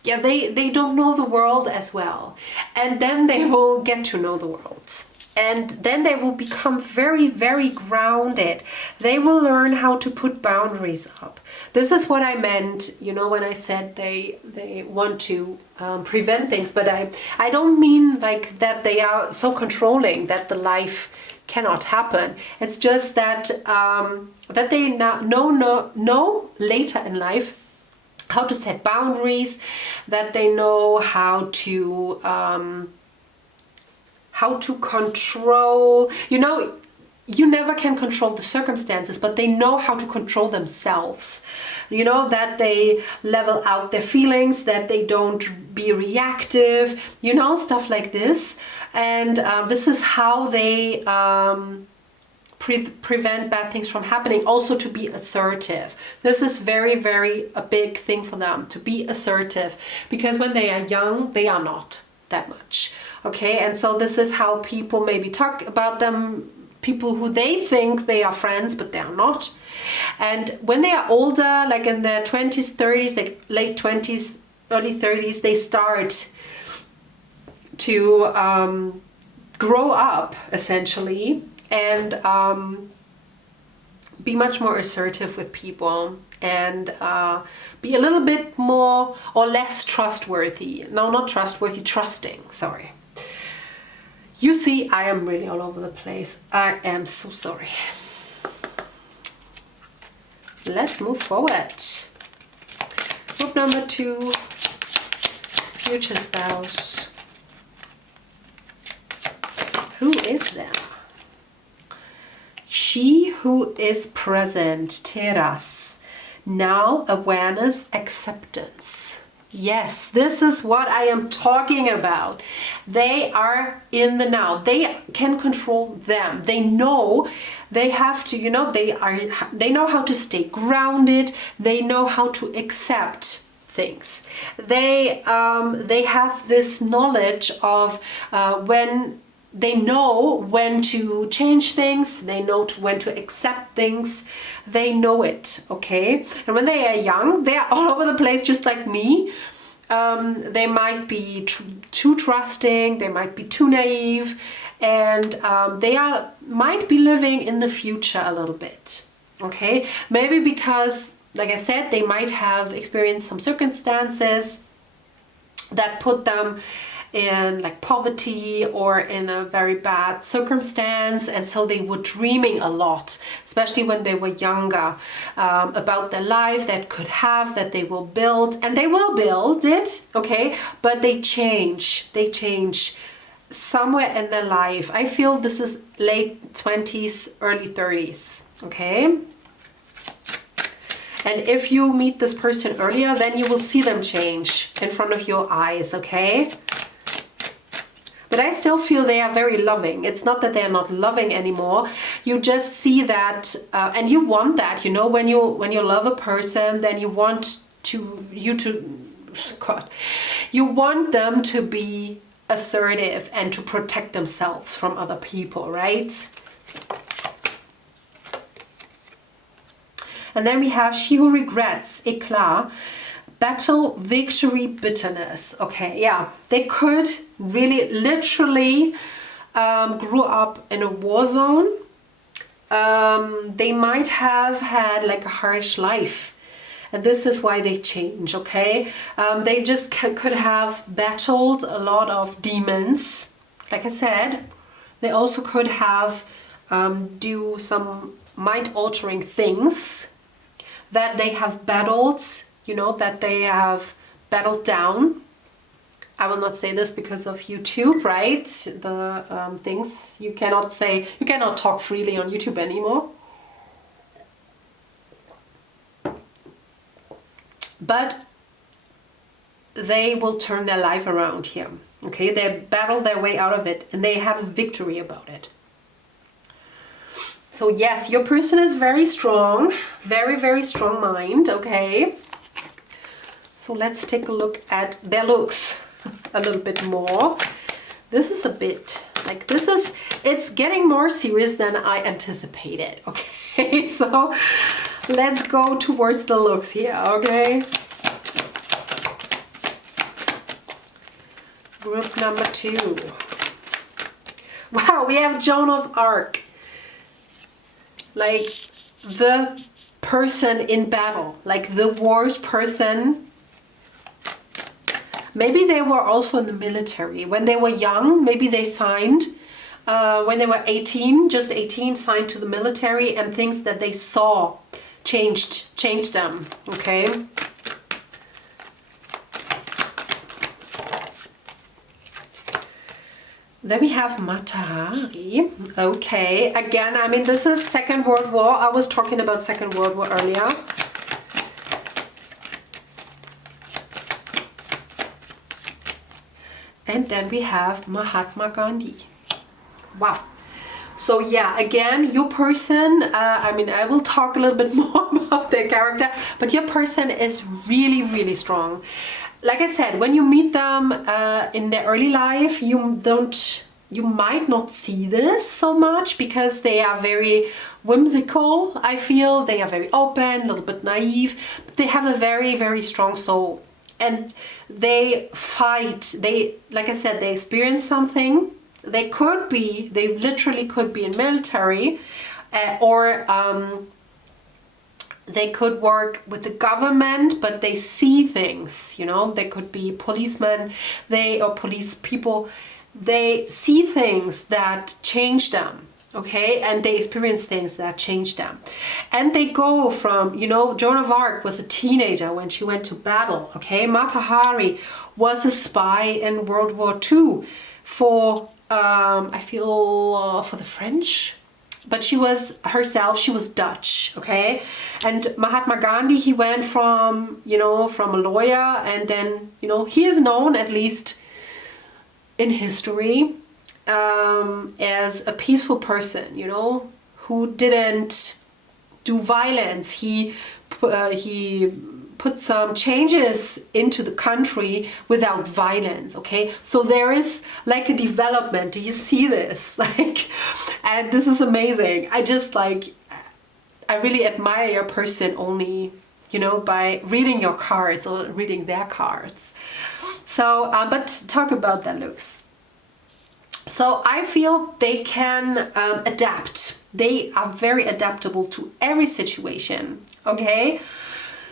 yeah, they don't know the world as well. And then they will get to know the world. And then they will become very, very grounded. They will learn how to put boundaries up. This is what I meant, you know, when I said they want to prevent things. But I don't mean like that they are so controlling that the life cannot happen. It's just that that they now know later in life how to set boundaries, that they know how to control, you know, you never can control the circumstances, but they know how to control themselves. You know, that they level out their feelings, that they don't be reactive, you know, stuff like this. And this is how they prevent bad things from happening. Also to be assertive. This is very, very a big thing for them, to be assertive, because when they are young, they are not that much. Okay, and so this is how people maybe talk about them, people who they think they are friends, but they are not. And when they are older, like in their 20s, 30s, like late 20s, early 30s, they start to grow up essentially, and be much more assertive with people, and be a little bit more or less trustworthy. No, not trustworthy, trusting, sorry. You see, I am really all over the place. I am so sorry. Let's move forward. Group number 2, future spouse. Who is there? She who is present, Teras. Now, awareness, acceptance. Yes, this is what I am talking about. They are in the now. They can control them. They know they have to, you know, they know how to stay grounded. They know how to accept things. They have this knowledge of when they know when to change things, they know when to accept things, they know it, okay? And when they are young, they are all over the place, just like me. They might be too trusting, they might be too naive, and they might be living in the future a little bit, okay? Maybe because, like I said, they might have experienced some circumstances that put them in like poverty or in a very bad circumstance, and so they were dreaming a lot, especially when they were younger, about their life that they will build, and they will build it, okay, but they change somewhere in their life. I feel this is late 20s, early 30s, okay? And if you meet this person earlier, then you will see them change in front of your eyes, okay? But I still feel they are very loving. It's not that they are not loving anymore. You just see that, and you want that, you know, when you love a person, then you want you want them to be assertive and to protect themselves from other people, right? And then we have she who regrets, 𝐬𝐩𝐸. Battle, victory, bitterness. Okay, yeah, they could really literally grew up in a war zone. They might have had like a harsh life, and this is why they change, okay? They just could have battled a lot of demons. Like I said, they also could have do some mind-altering things that they have battled, you know, that they have battled down. I will not say this because of YouTube, right? The things you cannot say, you cannot talk freely on YouTube anymore. But they will turn their life around here, okay? They battle their way out of it, and they have a victory about it. So yes, your person is very strong, very, very strong mind, okay? So let's take a look at their looks a little bit more. This is a bit like, it's getting more serious than I anticipated, okay? So let's go towards the looks here, okay? Group number 2. Wow, we have Joan of Arc. Like the person in battle, like the worst person. Maybe they were also in the military. When they were young, maybe they signed, when they were 18, just 18, signed to the military, and things that they saw changed them, okay? Then we have Matahari. Okay, again, I mean, this is Second World War. I was talking about Second World War earlier. And then we have Mahatma Gandhi. Wow. So yeah, again, your person, I mean, I will talk a little bit more about their character, but your person is really, really strong. Like I said, when you meet them in their early life, you might not see this so much because they are very whimsical, I feel. They are very open, a little bit naive, but they have a very, very strong soul. And they fight, like I said, they experience something. They literally could be in military, or they could work with the government, but they see things, you know. They could be policemen, or police people. They see things that change them, okay? And they experience things that change them. And they go from, you know, Joan of Arc was a teenager when she went to battle, okay? Matahari was a spy in World War II for, I feel, for the French. But she was Dutch, okay? And Mahatma Gandhi, he went from, you know, from a lawyer, and then, you know, he is known, at least in history, as a peaceful person, you know, who didn't do violence. He put some changes into the country without violence, okay? So there is like a development. Do you see this? Like, and this is amazing. I really admire your person only, you know, by reading your cards or reading their cards. So, but talk about their looks. So I feel they can adapt. They are very adaptable to every situation, okay?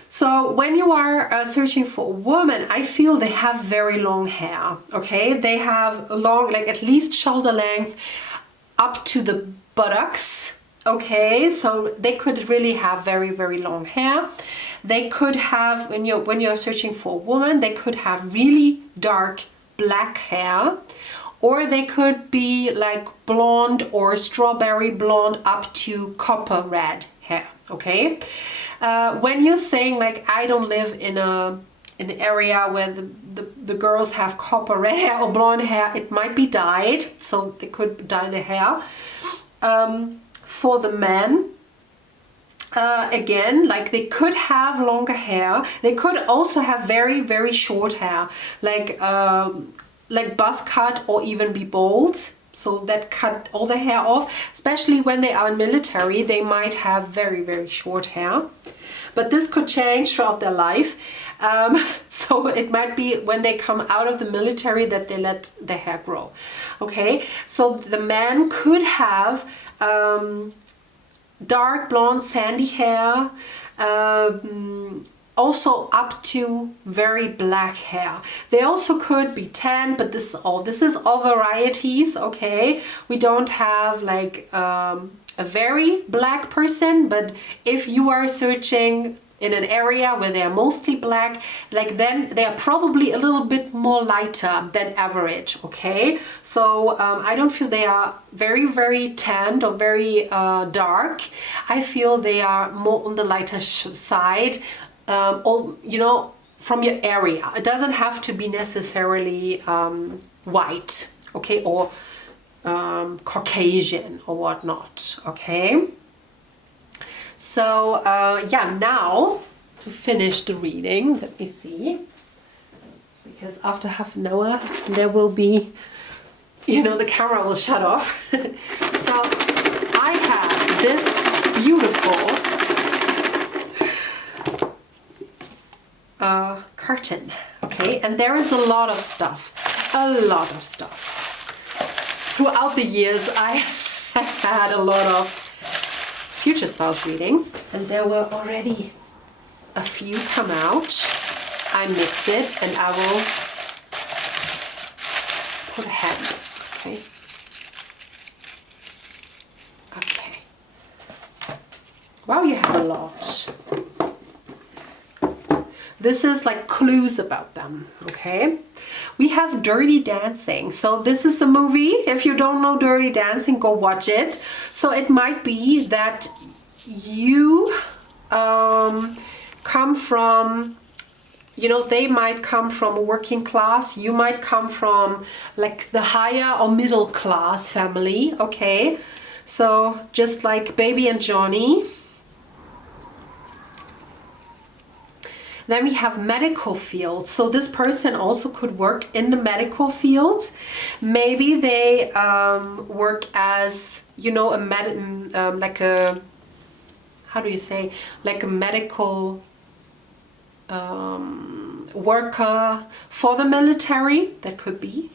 So when you are searching for a woman, I feel they have very long hair, okay? They have long, like at least shoulder length up to the buttocks, okay? So they could really have very, very long hair. They could have, when you're searching for a woman, they could have really dark black hair, or they could be like blonde or strawberry blonde up to copper red hair, okay? When you're saying like, I don't live in an area where the girls have copper red hair or blonde hair, it might be dyed, so they could dye their hair. For the men, again, like they could have longer hair. They could also have very, very short hair, like buzz cut or even be bald. So that cut all the hair off, especially when they are in military, they might have very, very short hair. But this could change throughout their life. So it might be when they come out of the military that they let their hair grow. Okay, so the man could have dark blonde sandy hair, also up to very black hair. They also could be tan, but this is all varieties, okay? We don't have like a very black person, but if you are searching in an area where they are mostly black, like then they are probably a little bit more lighter than average, okay? So I don't feel they are very, very tanned or very dark. I feel they are more on the lighter side, or, you know, from your area. It doesn't have to be necessarily white, okay, or Caucasian or whatnot, okay? So yeah, now to finish the reading, let me see, because after half an hour there will be, you know, the camera will shut off. So I have this beautiful carton, okay, and there is a lot of stuff. a lot of stuff. Throughout the years, I have had a lot of future spouse readings, and there were already a few come out. I mix it and I will put a hand, okay? Okay. Wow, you have a lot. This is like clues about them, okay? We have Dirty Dancing. So this is a movie. If you don't know Dirty Dancing, go watch it. So it might be that you come from, you know, they might come from a working class. You might come from like the higher or middle class family, okay? So just like Baby and Johnny. Then we have medical field. So this person also could work in the medical field. Maybe they work as, you know, like a, how do you say, like a medical worker for the military. That could be.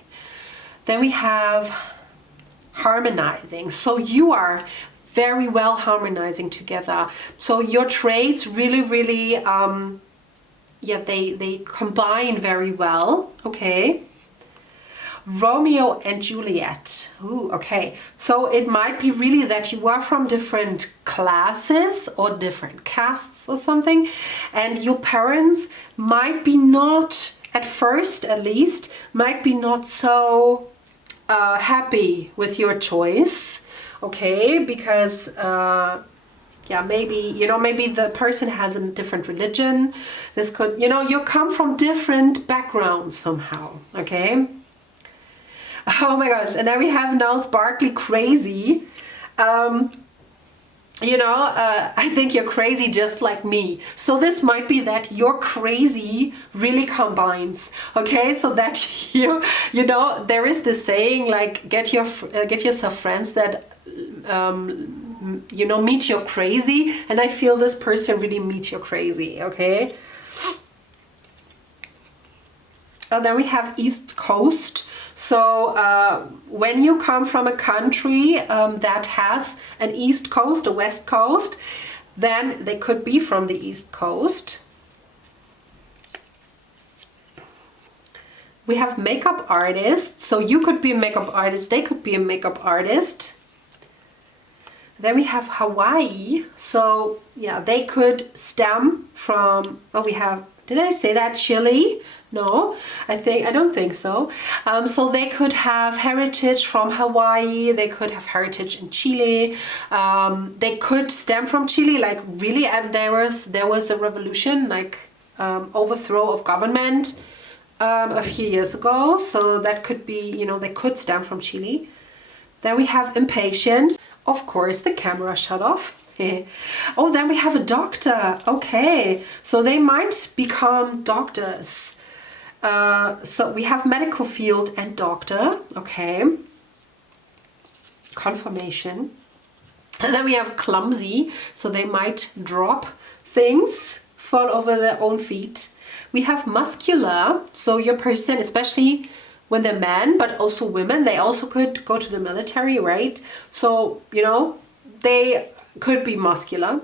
Then we have harmonizing. So you are very well harmonizing together. So your traits really yeah, they combine very well, okay? Romeo and Juliet. Ooh, okay. So it might be really that you are from different classes or different castes or something, and your parents might be not, at first at least, might be not so happy with your choice, okay? Because yeah, maybe, you know, maybe the person has a different religion. This could, you know, you come from different backgrounds somehow, okay? Oh my gosh, and then we have now Sparkly Crazy. You know, I think you're crazy just like me. So this might be that your crazy really combines, okay? So that you know, there is this saying like, get yourself friends that, you know, meet your crazy, and I feel this person really meets your crazy, okay? And then we have East Coast. So when you come from a country that has an East Coast, a West Coast, then they could be from the East Coast. We have makeup artists. So you could be a makeup artist, they could be a makeup artist. Then we have Hawaii. So yeah, they could stem from, oh, we have, did I say that, Chile? No, I don't think so. So they could have heritage from Hawaii, they could have heritage in Chile, they could stem from Chile, like really, and there was a revolution, like overthrow of government a few years ago, so that could be, you know, they could stem from Chile. Then we have impatient. Of course, the camera shut off. Oh, then we have a doctor. Okay, so they might become doctors. So we have medical field and doctor. Okay. Confirmation. And then we have clumsy. So they might drop things, fall over their own feet. We have muscular. So your person, especially when they're men, but also women, they also could go to the military, right? So, you know, they could be muscular.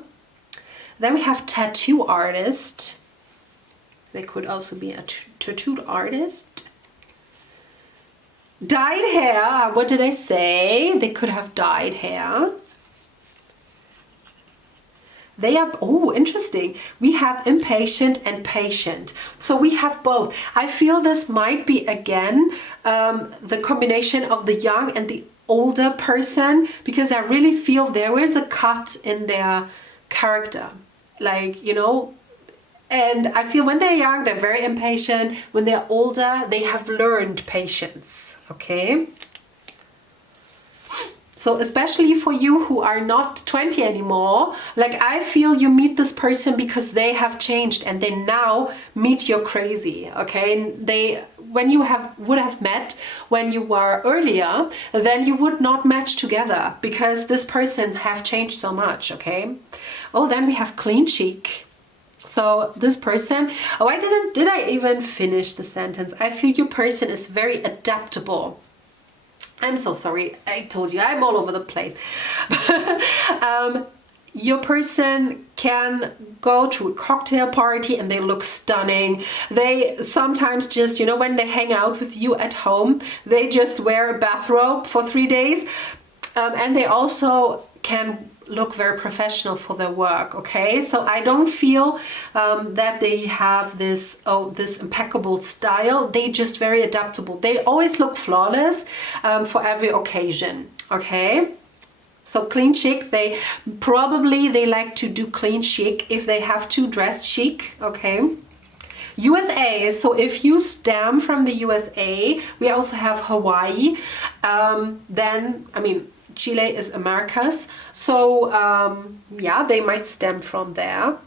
Then we have tattoo artist. They could also be a tattooed artist. Dyed hair, what did I say? They could have dyed hair. They are, oh, interesting. We have impatient and patient. So we have both. I feel this might be, again, the combination of the young and the older person, because I really feel there is a cut in their character. Like, you know, and I feel when they're young, they're very impatient. When they're older, they have learned patience, okay? So especially for you who are not 20 anymore, like I feel you meet this person because they have changed and they now meet your crazy, okay? When you would have met when you were earlier, then you would not match together because this person have changed so much, okay? Oh, then we have clean cheek. So this person, oh, did I even finish the sentence? I feel your person is very adaptable. I'm so sorry. I told you I'm all over the place. Your person can go to a cocktail party and they look stunning. They sometimes just, you know, when they hang out with you at home, they just wear a bathrobe for 3 days. And they also can look very professional for their work, okay? So I don't feel that they have this, this impeccable style. They just very adaptable. They always look flawless for every occasion, okay? So clean chic, they like to do clean chic if they have to dress chic, okay? USA, so if you stem from the USA, we also have Hawaii, then, I mean, Chile is Americas, so yeah, they might stem from there.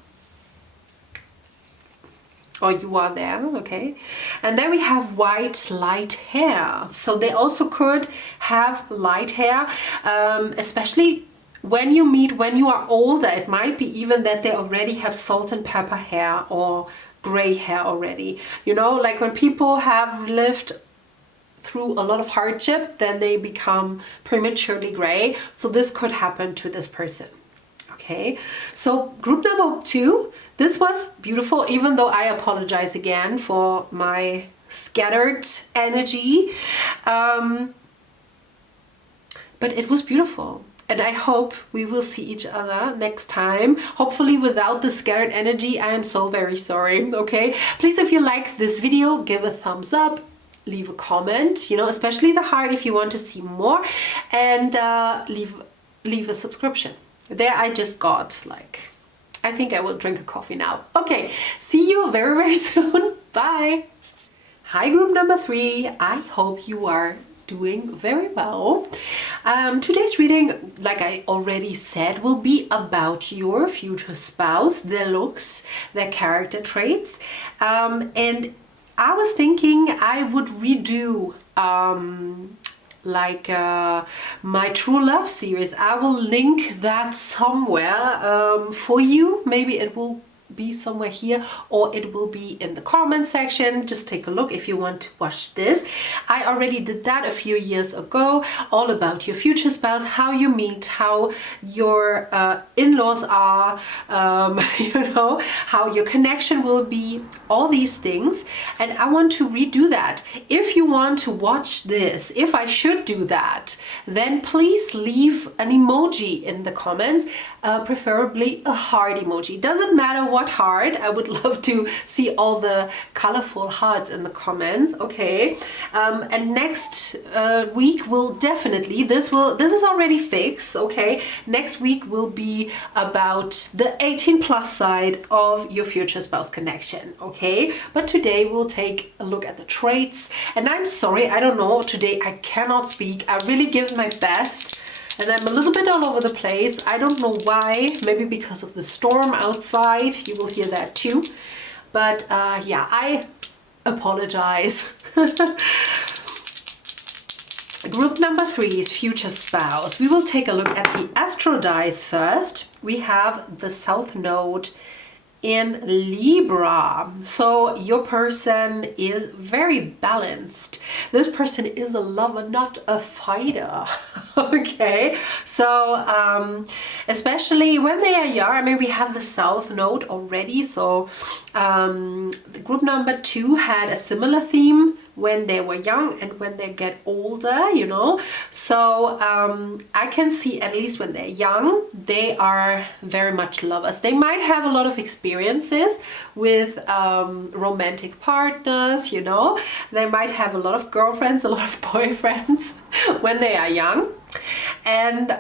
Or you are there, okay? And then we have white light hair. So they also could have light hair, especially when you meet, when you are older. It might be even that they already have salt and pepper hair or gray hair already. You know, like when people have lived through a lot of hardship, then they become prematurely gray. So this could happen to this person. Okay, so group number 2, this was beautiful, even though I apologize again for my scattered energy. But it was beautiful. And I hope we will see each other next time. Hopefully without the scattered energy. I am so very sorry, okay? Please, if you like this video, give a thumbs up. Leave a comment, you know, especially the heart if you want to see more. And leave a subscription. There I just got, like, I think I will drink a coffee now. Okay, see you very, very soon. Bye. Hi, group number 3. I hope you are doing very well. Today's reading, like I already said, will be about your future spouse, their looks, their character traits. And I was thinking I would redo my True Love series. I will link that somewhere for you. Maybe it will be somewhere here, or it will be in the comment section. Just take a look if you want to watch this. I already did that a few years ago, all about your future spouse, how you meet, how your in-laws are, you know, how your connection will be, all these things. And I want to redo that. If you want to watch this, if I should do that, then please leave an emoji in the comments, preferably a heart emoji. Doesn't matter what heart, I would love to see all the colorful hearts in the comments, okay? And next week will definitely, this is already fixed, okay? Next week will be about the 18+ side of your future spouse connection, okay? But today we'll take a look at the traits. And I'm sorry, I don't know, today I cannot speak. I really give my best. And I'm a little bit all over the place. I don't know why. Maybe because of the storm outside. You will hear that too. But yeah, I apologize. Group number 3 is future spouse. We will take a look at the astro dice first. We have the South Node in Libra. So your person is very balanced. This person is a lover, not a fighter. Okay, so especially when they are young, I mean, we have the South Node already. So the group number 2 had a similar theme when they were young and when they get older, you know. So I can see, at least when they're young, they are very much lovers. They might have a lot of experiences with romantic partners, you know. They might have a lot of girlfriends, a lot of boyfriends when they are young. And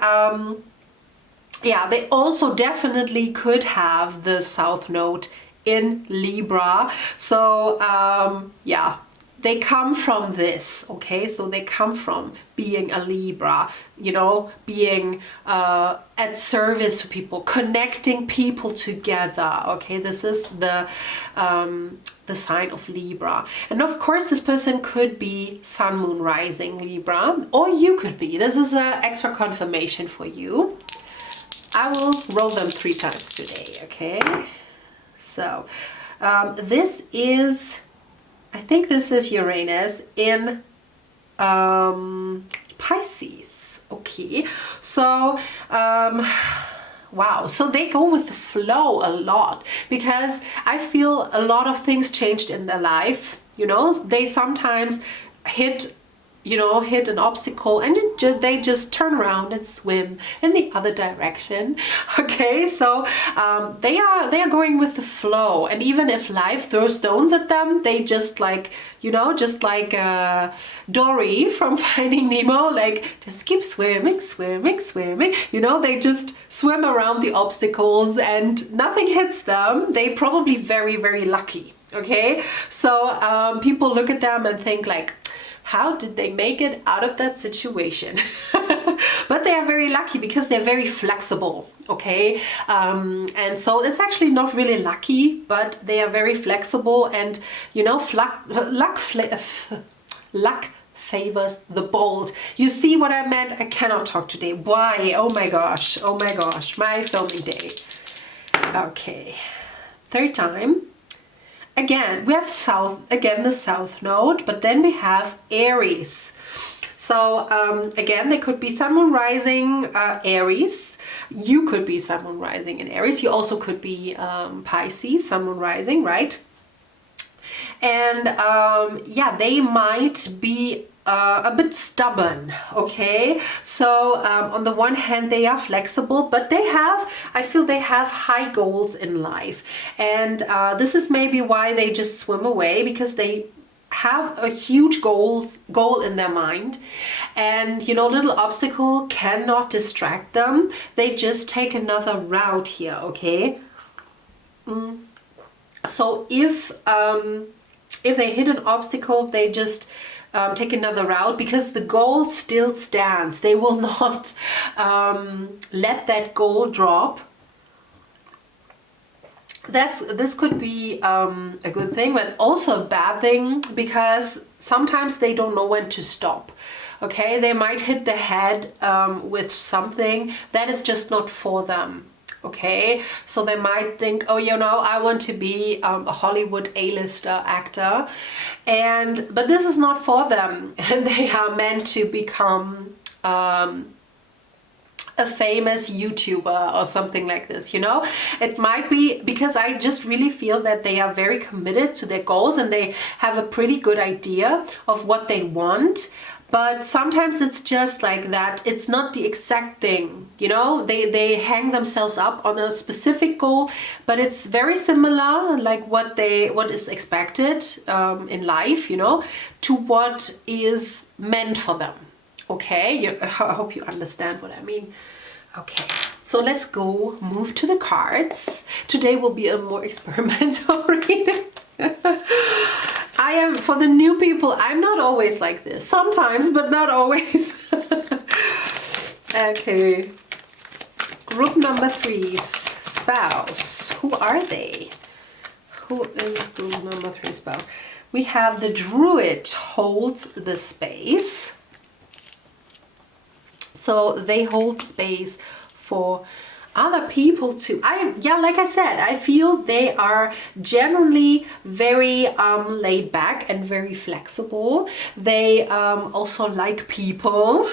yeah, they also definitely could have the South Node in Libra. So yeah, they come from this, okay? So they come from being a Libra, you know, being at service to people, connecting people together, okay? This is the sign of Libra. And of course, this person could be Sun, Moon, Rising Libra, or you could be. This is an extra confirmation for you. I will roll them 3 times today, okay? So this is, I think this is Uranus in Pisces. Okay, so wow, so they go with the flow a lot, because I feel a lot of things changed in their life. You know, they sometimes hit an obstacle, and they just turn around and swim in the other direction. Okay, so they are going with the flow, and even if life throws stones at them, they just like, you know, just like Dory from Finding Nemo, like just keep swimming, swimming, swimming. You know, they just swim around the obstacles and nothing hits them. They probably very, very lucky. Okay, so people look at them and think like, how did they make it out of that situation? But they are very lucky because they're very flexible, okay? And so it's actually not really lucky, but they are very flexible, and you know, luck favors the bold. You see what I meant? I cannot talk today. Why? Oh my gosh, my filming day. Okay, third time. Again, we have the South Node, but then we have Aries. So again, they could be Sun, Moon, Rising, Aries. You could be Sun, Moon, Rising in Aries. You also could be Pisces, Sun, Moon, Rising, right? And yeah, they might be a bit stubborn, okay? So on the one hand, they are flexible, but I feel they have high goals in life. And this is maybe why they just swim away, because they have a huge goal in their mind. And, you know, little obstacle cannot distract them. They just take another route here, okay? So if they hit an obstacle, they just take another route, because the goal still stands. They will not let that goal drop. This could be a good thing, but also a bad thing, because sometimes they don't know when to stop. Okay, they might hit the head with something that is just not for them. Okay, so they might think, oh, you know, I want to be a Hollywood A-lister actor, but this is not for them, and they are meant to become a famous YouTuber or something like this, you know. It might be because I just really feel that they are very committed to their goals, and they have a pretty good idea of what they want. But sometimes it's just like that. It's not the exact thing, you know. They hang themselves up on a specific goal, but it's very similar, like what is expected in life, you know, to what is meant for them. Okay, I hope you understand what I mean. Okay, so let's move to the cards. Today will be a more experimental reading. For the new people, I'm not always like this. Sometimes, but not always. Okay. Group number 3, spouse. Who are they? Who is group number 3 spouse? We have the Druid holds the space. So they hold space for other people too. Like I said, I feel they are generally very laid back and very flexible. They also like people,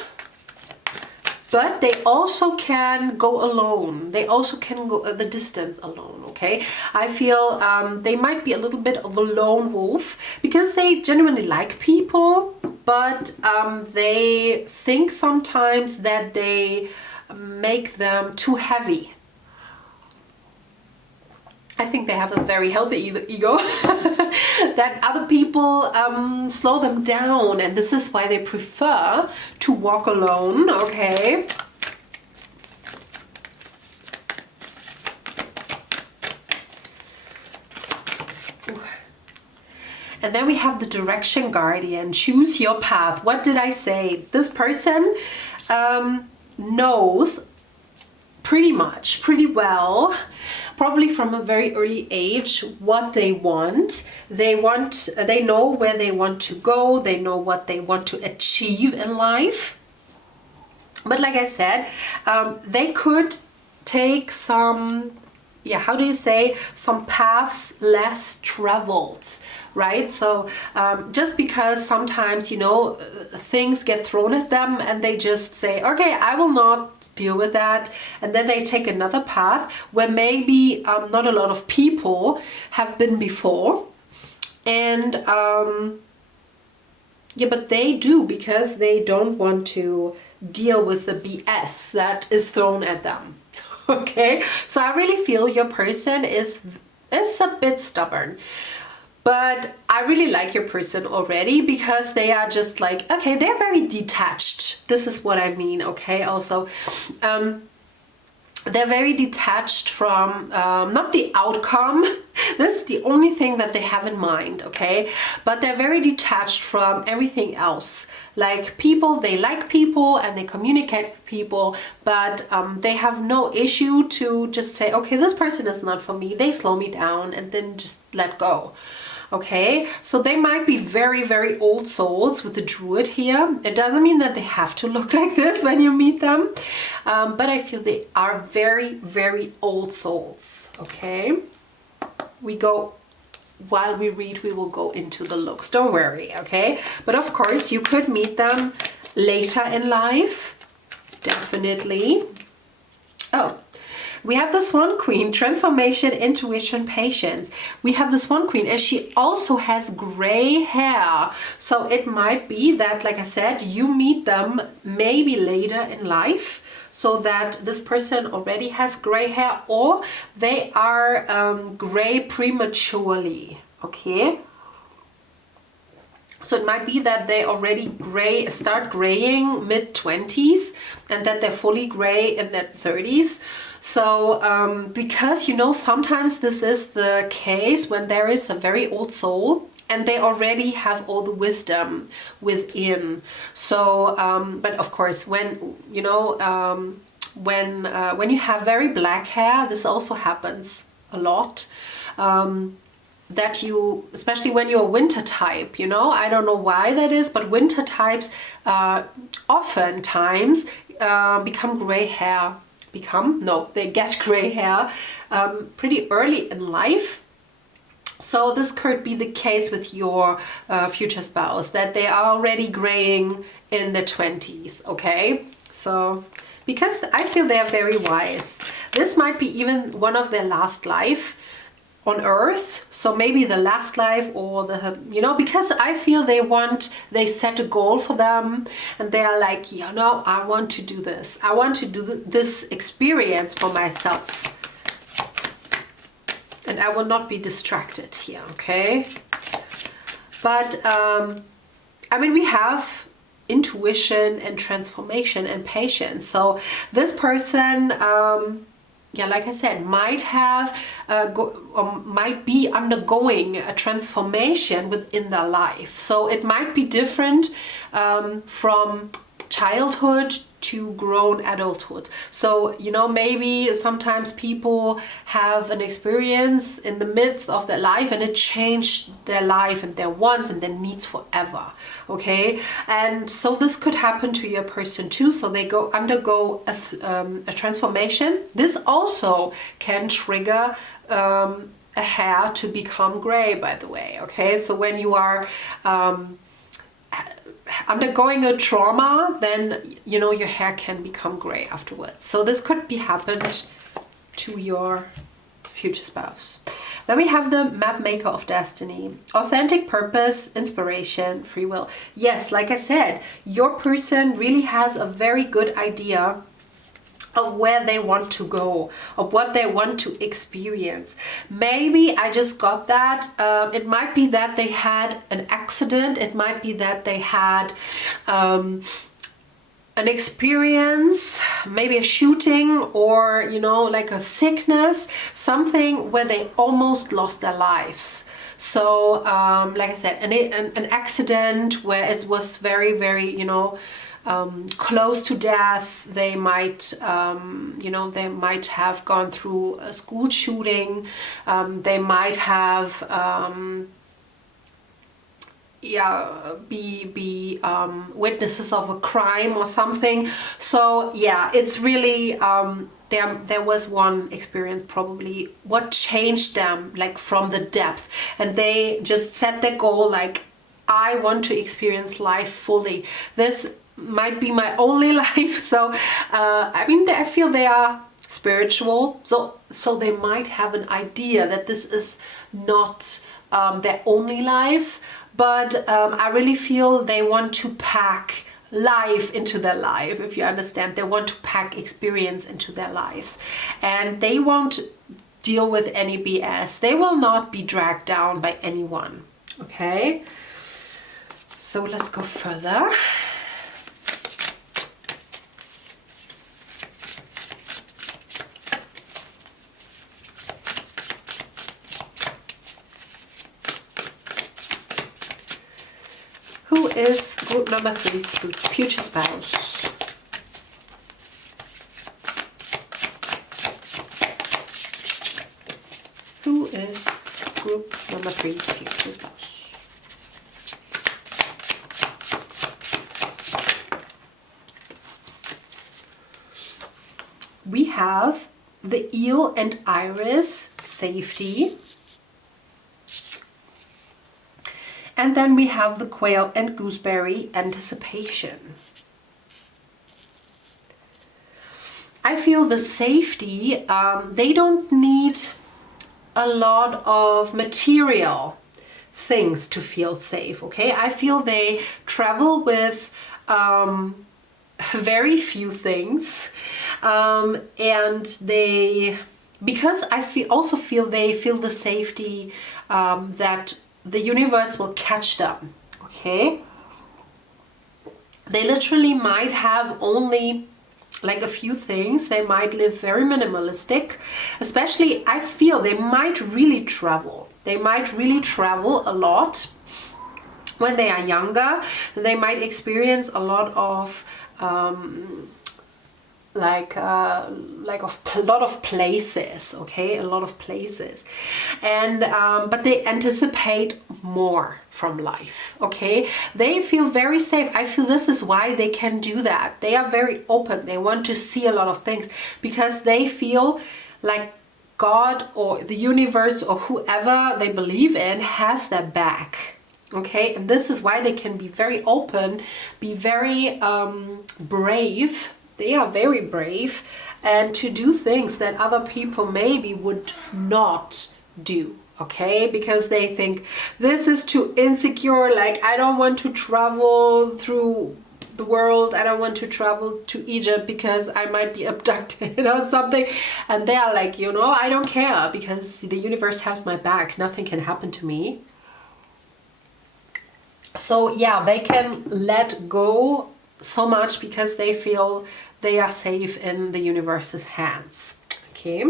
but they also can go alone. They also can go the distance alone, okay? I feel they might be a little bit of a lone wolf, because they genuinely like people, but they think sometimes that they make them too heavy. I think they have a very healthy ego that other people slow them down, and this is why they prefer to walk alone, okay? And then we have the Direction Guardian. Choose your path. What did I say? This person knows pretty well, probably from a very early age, what they want. They know where they want to go. They know what they want to achieve in life. But like I said, they could take some yeah, how do you say, some paths less traveled, right? So just because sometimes, you know, things get thrown at them and they just say, okay, I will not deal with that. And then they take another path where maybe not a lot of people have been before. And yeah, but they do, because they don't want to deal with the BS that is thrown at them. Okay, so I really feel your person is a bit stubborn, but I really like your person already, because they are just like, okay, they're very detached. This is what I mean, okay? Also, they're very detached from not the outcome. This is the only thing that they have in mind, okay? But they're very detached from everything else. Like people, they like people and they communicate with people, but they have no issue to just say, okay, this person is not for me. They slow me down and then just let go. Okay, so they might be very, very old souls with the druid here. It doesn't mean that they have to look like this when you meet them, but I feel they are very, very old souls. Okay, we go, while we read, we will go into the looks, don't worry. Okay, but of course you could meet them later in life, definitely. Oh, we have the Swan Queen, transformation, intuition, patience. We have the Swan Queen, and she also has gray hair. So it might be that, like I said, you meet them maybe later in life, so that this person already has gray hair, or they are gray prematurely, okay? So it might be that they already start graying mid-20s, and that they're fully gray in their 30s. So because, you know, sometimes this is the case when there is a very old soul and they already have all the wisdom within. So but of course, when, you know, when you have very black hair, this also happens a lot. That you, especially when you're a winter type, you know, I don't know why that is, but winter types oftentimes become gray hair. They get gray hair pretty early in life. So this could be the case with your future spouse, that they are already graying in the 20s, okay? So, because I feel they are very wise. This might be even one of their last life on earth, so maybe the last life, or the, you know, because I feel they set a goal for them and they are like, you know, I want to do this, I want to do this experience for myself, and I will not be distracted here, okay? But I mean, we have intuition and transformation and patience. So this person, yeah, like I said, might have might be undergoing a transformation within their life. So it might be different from childhood to grown adulthood. So, you know, maybe sometimes people have an experience in the midst of their life and it changed their life and their wants and their needs forever, okay? And so this could happen to your person too. So they undergo a transformation. This also can trigger a hair to become gray, by the way, okay? So when you are undergoing a trauma, then, you know, your hair can become gray afterwards. So this could be happened to your future spouse. Then we have the map maker of destiny, authentic purpose, inspiration, free will. Yes, like I said, your person really has a very good idea of where they want to go, of what they want to experience. Maybe I just got that. It might be that they had an accident. It might be that they had an experience, maybe a shooting, or, you know, like a sickness, something where they almost lost their lives. So like I said, an accident where it was very, very, you know, close to death. They might, you know, they might have gone through a school shooting. They might have, yeah, be witnesses of a crime or something. So yeah, it's really there was one experience probably what changed them, like from the depth, and they just set their goal like, I want to experience life fully. This might be my only life. So I mean, I feel they are spiritual, so they might have an idea that this is not their only life, but I really feel they want to pack life into their life, if you understand. They want to pack experience into their lives, and they won't deal with any BS. They will not be dragged down by anyone. Okay, so let's go further. Who is group number 3's future spouse? Who is group number 3's future spouse? We have the eel and iris, safety. And then we have the quail and gooseberry, anticipation. I feel the safety, they don't need a lot of material things to feel safe, okay? I feel they travel with very few things, and they, because I also feel they feel the safety that the universe will catch them, okay? They literally might have only like a few things. They might live very minimalistic. Especially, I feel they might really travel. They might really travel a lot when they are younger. They might experience a lot of a lot of places, okay, a lot of places, and but they anticipate more from life, okay? They feel very safe. I feel this is why they can do that. They are very open. They want to see a lot of things because they feel like God or the universe or whoever they believe in has their back, okay? And this is why they can be very open, be very brave. They are very brave, and to do things that other people maybe would not do, okay? Because they think this is too insecure, like I don't want to travel through the world, I don't want to travel to Egypt because I might be abducted or something. And they are like, you know, I don't care because the universe has my back, nothing can happen to me. So yeah, they can let go so much because they feel they are safe in the universe's hands, okay?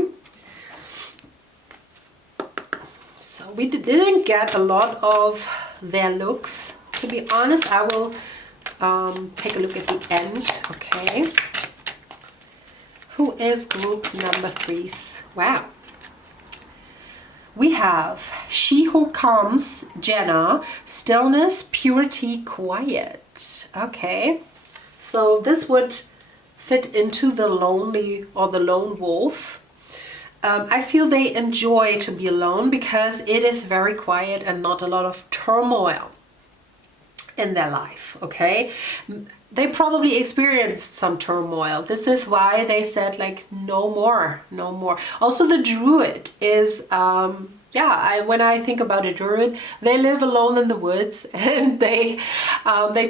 So we didn't get a lot of their looks, to be honest. I will take a look at the end, okay? Who is group number 3's? Wow. We have she who comes, Jenna, stillness, purity, quiet. Okay, so this would fit into the lonely or the lone wolf. I feel they enjoy to be alone because it is very quiet and not a lot of turmoil in their life, okay? They probably experienced some turmoil. This is why they said like no more, no more. Also the druid is, when I think about a druid, they live alone in the woods and they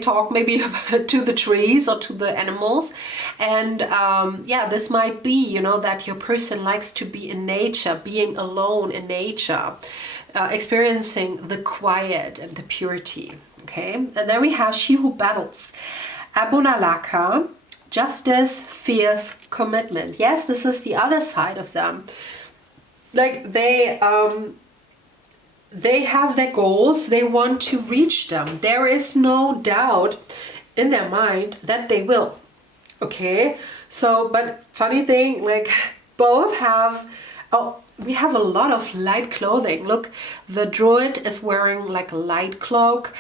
talk maybe to the trees or to the animals. And this might be, you know, that your person likes to be in nature, being alone in nature, experiencing the quiet and the purity. Okay, and then we have she who battles, Abunalaka, justice, fierce, commitment. Yes, this is the other side of them. Like they have their goals, they want to reach them. There is no doubt in their mind that they will. Okay, so but funny thing, like both have, we have a lot of light clothing. Look, the druid is wearing like a light cloak.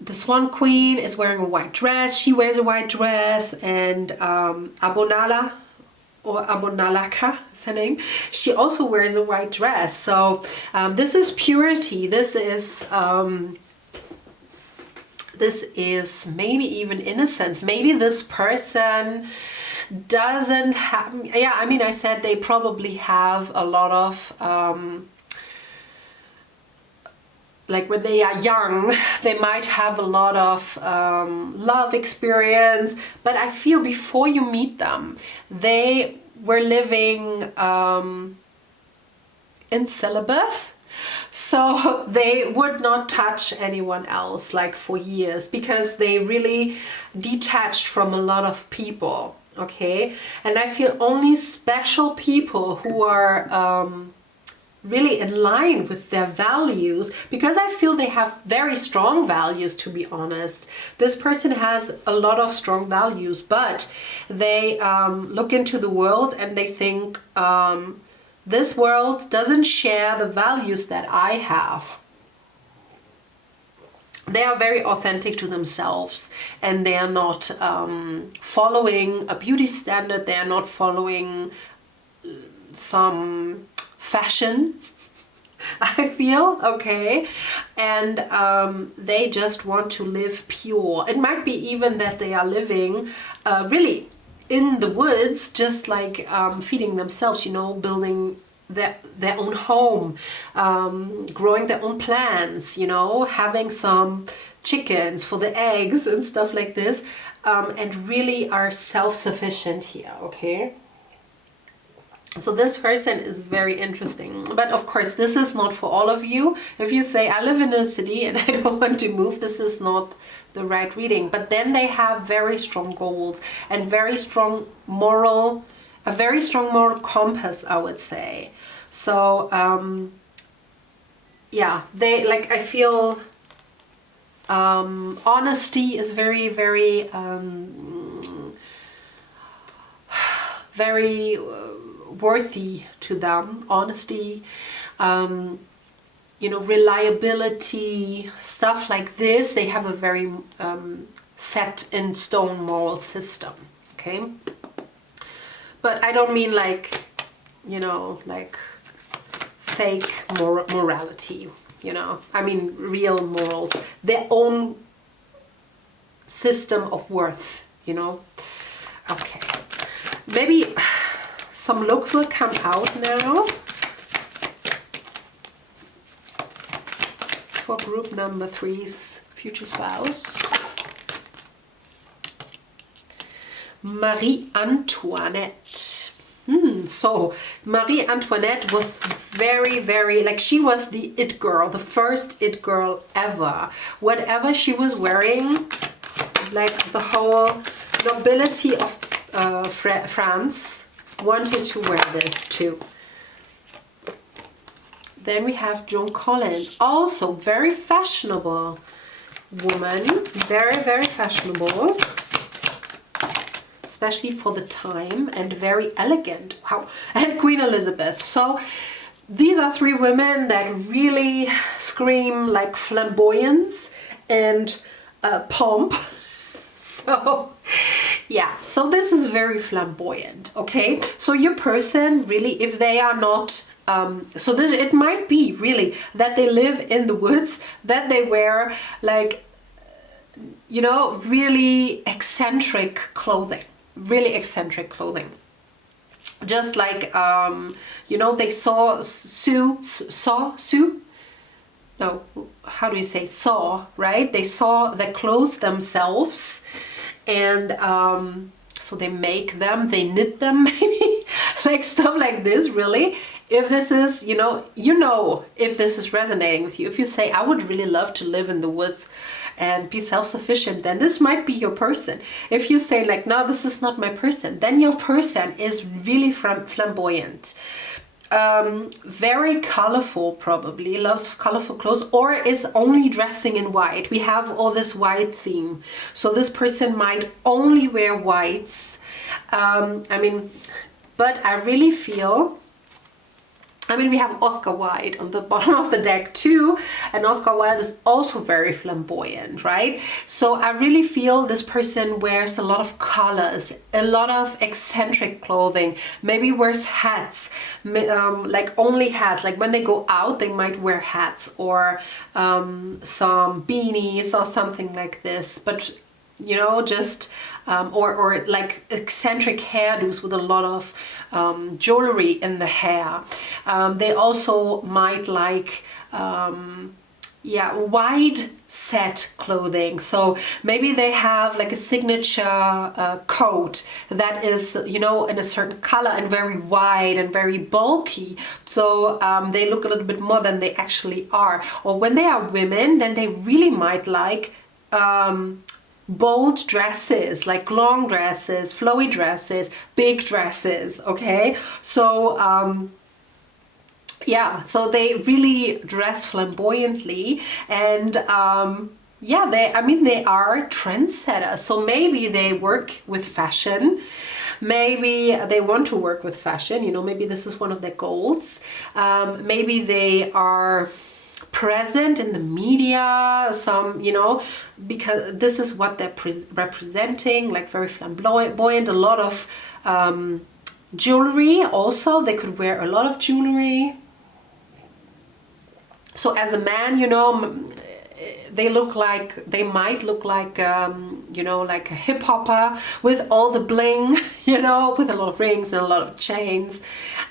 the Swan Queen is wearing a white dress. She wears a white dress, and Abonala, or Abonalaka is her name, she also wears a white dress. So this is purity. This is maybe even innocence. Maybe this person doesn't have, yeah, I mean, I said they probably have a lot of like when they are young, they might have a lot of love experience, but I feel before you meet them, they were living in celibacy. So they would not touch anyone else like for years, because they really detached from a lot of people, okay? And I feel only special people who are really in line with their values, because I feel they have very strong values, to be honest. This person has a lot of strong values, but they look into the world and they think this world doesn't share the values that I have. They are very authentic to themselves, and they are not following a beauty standard. They are not following some fashion, I feel, okay? And they just want to live pure. It might be even that they are living really in the woods, just like feeding themselves, you know, building their own home, growing their own plants, you know, having some chickens for the eggs and stuff like this, and really are self-sufficient here, okay? So this person is very interesting, but of course this is not for all of you. If you say, I live in a city and I don't want to move, this is not the right reading. But then they have very strong goals and a very strong moral compass, I would say. So yeah, they, like, I feel honesty is very, very very worthy to them. Honesty, you know, reliability, stuff like this. They have a very set in stone moral system, okay? But I don't mean like, you know, like fake morality, you know. I mean real morals, their own system of worth, you know. Okay, maybe some looks will come out now for group number 3's future spouse. Marie Antoinette. So Marie Antoinette was very, very, like, she was the it girl, the first it girl ever. Whatever she was wearing, like the whole nobility of France wanted to wear this too. Then we have Joan Collins, also very fashionable woman, very, very fashionable, especially for the time, and very elegant. Wow. And Queen Elizabeth. So these are 3 women that really scream like flamboyance and pomp. So yeah, so this is very flamboyant, okay? So your person really, if they are not, so this, it might be really that they live in the woods, that they wear like, you know, really eccentric clothing, really eccentric clothing. Just like, you know, they saw no, how do you say, saw, right? They saw the clothes themselves, and so they make them, they knit them, maybe, like stuff like this, really. If this is, you know, if this is resonating with you, if you say, I would really love to live in the woods and be self-sufficient, then this might be your person. If you say like, no, this is not my person, then your person is really flamboyant. Very colorful, probably loves colorful clothes, or is only dressing in white. We have all this white theme, so this person might only wear whites. I mean, but I really feel I mean, we have Oscar Wilde on the bottom of the deck too, and Oscar Wilde is also very flamboyant, right? So I really feel this person wears a lot of colors, a lot of eccentric clothing, maybe wears hats, like only hats, like when they go out they might wear hats, or some beanies or something like this, but you know, just or like eccentric hairdos with a lot of jewelry in the hair. They also might like yeah, wide set clothing. So maybe they have like a signature coat that is, you know, in a certain color and very wide and very bulky. So they look a little bit more than they actually are. Or when they are women, then they really might like bold dresses, like long dresses, flowy dresses, big dresses, okay? So yeah, so they really dress flamboyantly, and yeah, I mean they are trendsetters. So maybe they work with fashion, maybe they want to work with fashion, you know, maybe this is one of their goals. Maybe they are present in the media, some, you know, because this is what they're representing, like very flamboyant, a lot of jewelry also. They could wear a lot of jewelry. So as a man, you know, they might look like, you know, like a hip hopper with all the bling, you know, with a lot of rings and a lot of chains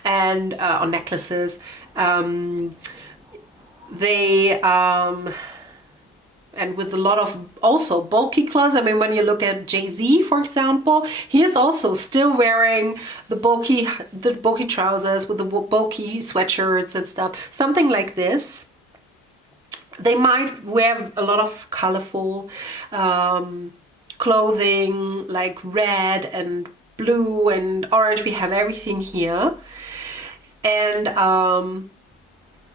and or necklaces. They and with a lot of also bulky clothes. I mean, when you look at Jay-Z, for example, he is also still wearing the bulky trousers with the bulky sweatshirts and stuff, something like this. They might wear a lot of colorful clothing, like red and blue and orange. We have everything here. And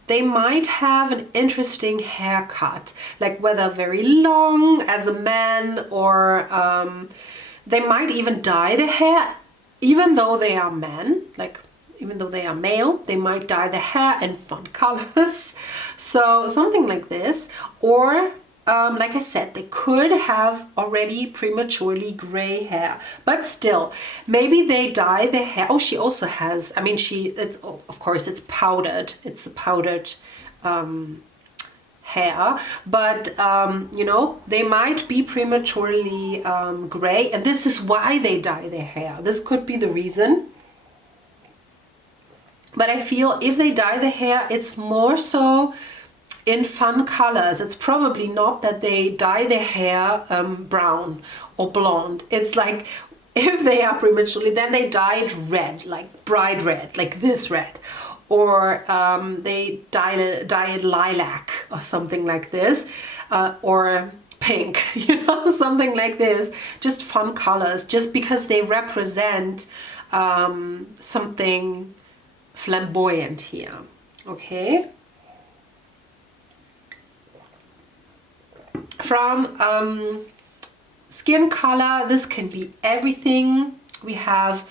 they might have an interesting haircut, like whether very long as a man, or they might even dye the hair, even though they are men, like even though they are male, they might dye the hair in fun colors. So something like this. Or like I said, they could have already prematurely gray hair, but still, maybe they dye the hair. Oh, she also has, I mean, it's, of course, it's powdered. It's a powdered hair, but you know, they might be prematurely gray, and this is why they dye their hair. This could be the reason. But I feel if they dye the hair, it's more so in fun colors. It's probably not that they dye their hair brown or blonde. It's like if they are prematurely, then they dye it red, like bright red, like this red. Or they dye it lilac or something like this. Or pink, you know, something like this. Just fun colors, just because they represent something flamboyant here, okay? From skin color, this can be everything. We have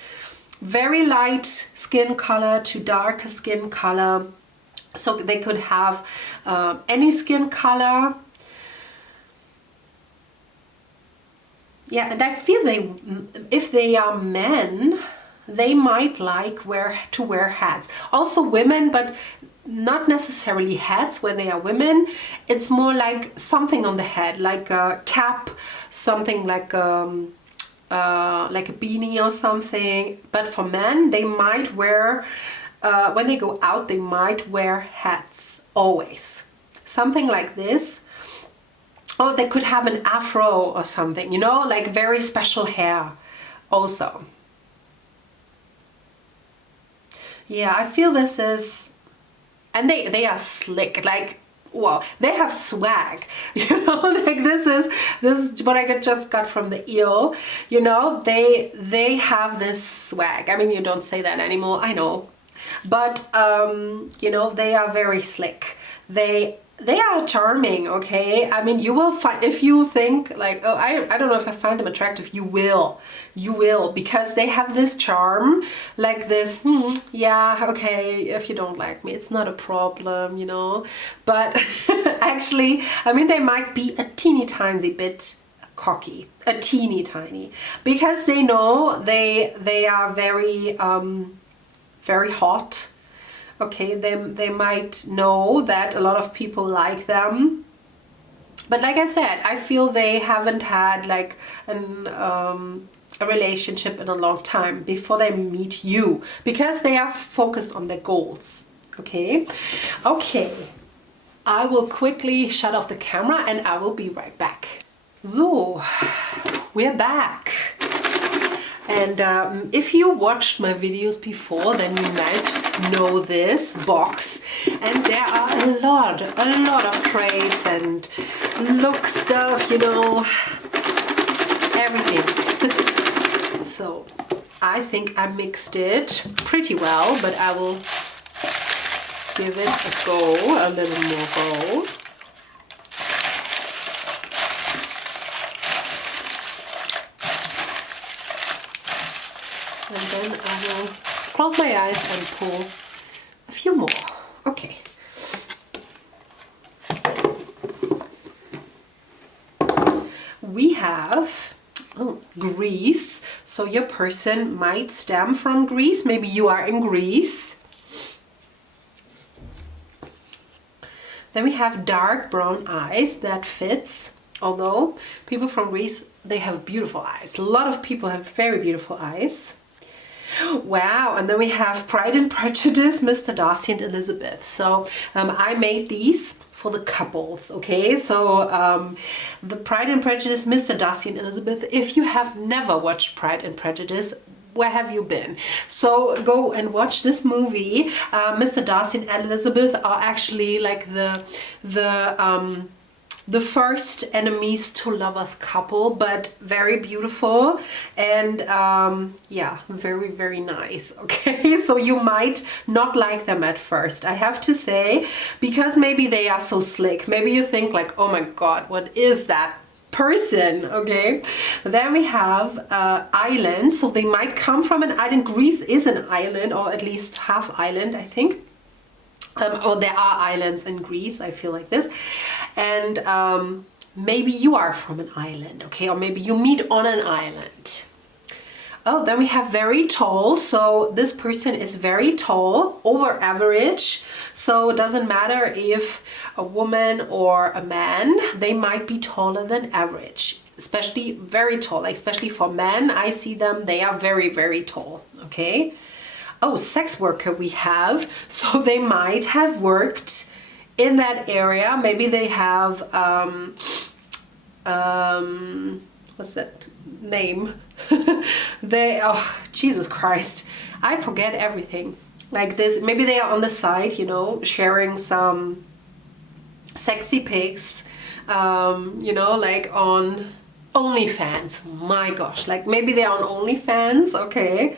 very light skin color to darker skin color. So they could have any skin color. Yeah, and I feel if they are men, they might like to wear hats. Also women, but not necessarily hats when they are women. It's more like something on the head, like a cap, something like a beanie or something. But for men, they might wear, when they go out, they might wear hats, always. Something like this. Oh, they could have an afro or something, you know, like very special hair also. Yeah, I feel this is, and they are slick, like, wow, they have swag, you know, like this is what I just got from the eel, you know, they have this swag. I mean, you don't say that anymore, I know, but you know, they are very slick. They they are charming, okay? I mean, you will find, if you think like, oh, I don't know if I find them attractive, you will, because they have this charm, like this, yeah, okay, if you don't like me, it's not a problem, you know, but actually, I mean, they might be a teeny tiny bit cocky, a teeny tiny, because they know they are very, very hot. Okay, they might know that a lot of people like them. But like I said, I feel they haven't had like a relationship in a long time before they meet you, because they are focused on their goals. Okay, okay. I will quickly shut off the camera and I will be right back. So, we're back. And if you watched my videos before, then you might know this box. And there are a lot of traits and look stuff, you know, everything. So I think I mixed it pretty well, but I will give it a go, a little more go. And then I will close my eyes and pull a few more. Okay. We have Greece. So your person might stem from Greece. Maybe you are in Greece. Then we have dark brown eyes. That fits. Although people from Greece, they have beautiful eyes. A lot of people have very beautiful eyes. Wow, and then we have Pride and Prejudice, Mr. Darcy and Elizabeth. So I made these for the couples, okay? So the Pride and Prejudice, Mr. Darcy and Elizabeth. If you have never watched Pride and Prejudice, where have you been? So go and watch this movie. Mr. Darcy and Elizabeth are actually like the first enemies to lovers couple, but very beautiful and yeah, very, very nice. Okay, so you might not like them at first, I have to say, because maybe they are so slick. Maybe you think like, oh my god, what is that person? Okay, then we have islands. So they might come from an island. Greece is an island, or at least half island, I think. Or there are islands in Greece, I feel like this. And maybe you are from an island, okay? Or maybe you meet on an island. Oh, then we have very tall. So this person is very tall, over average. So it doesn't matter if a woman or a man, they might be taller than average. Especially very tall, like especially for men, I see them, they are very, very tall, okay? Oh, sex worker we have. So they might have worked in that area. Maybe they have, what's that name? Oh, Jesus Christ. I forget everything. Like this, maybe they are on the side, you know, sharing some sexy pics, you know, like on OnlyFans. My gosh, like maybe they are on OnlyFans, okay.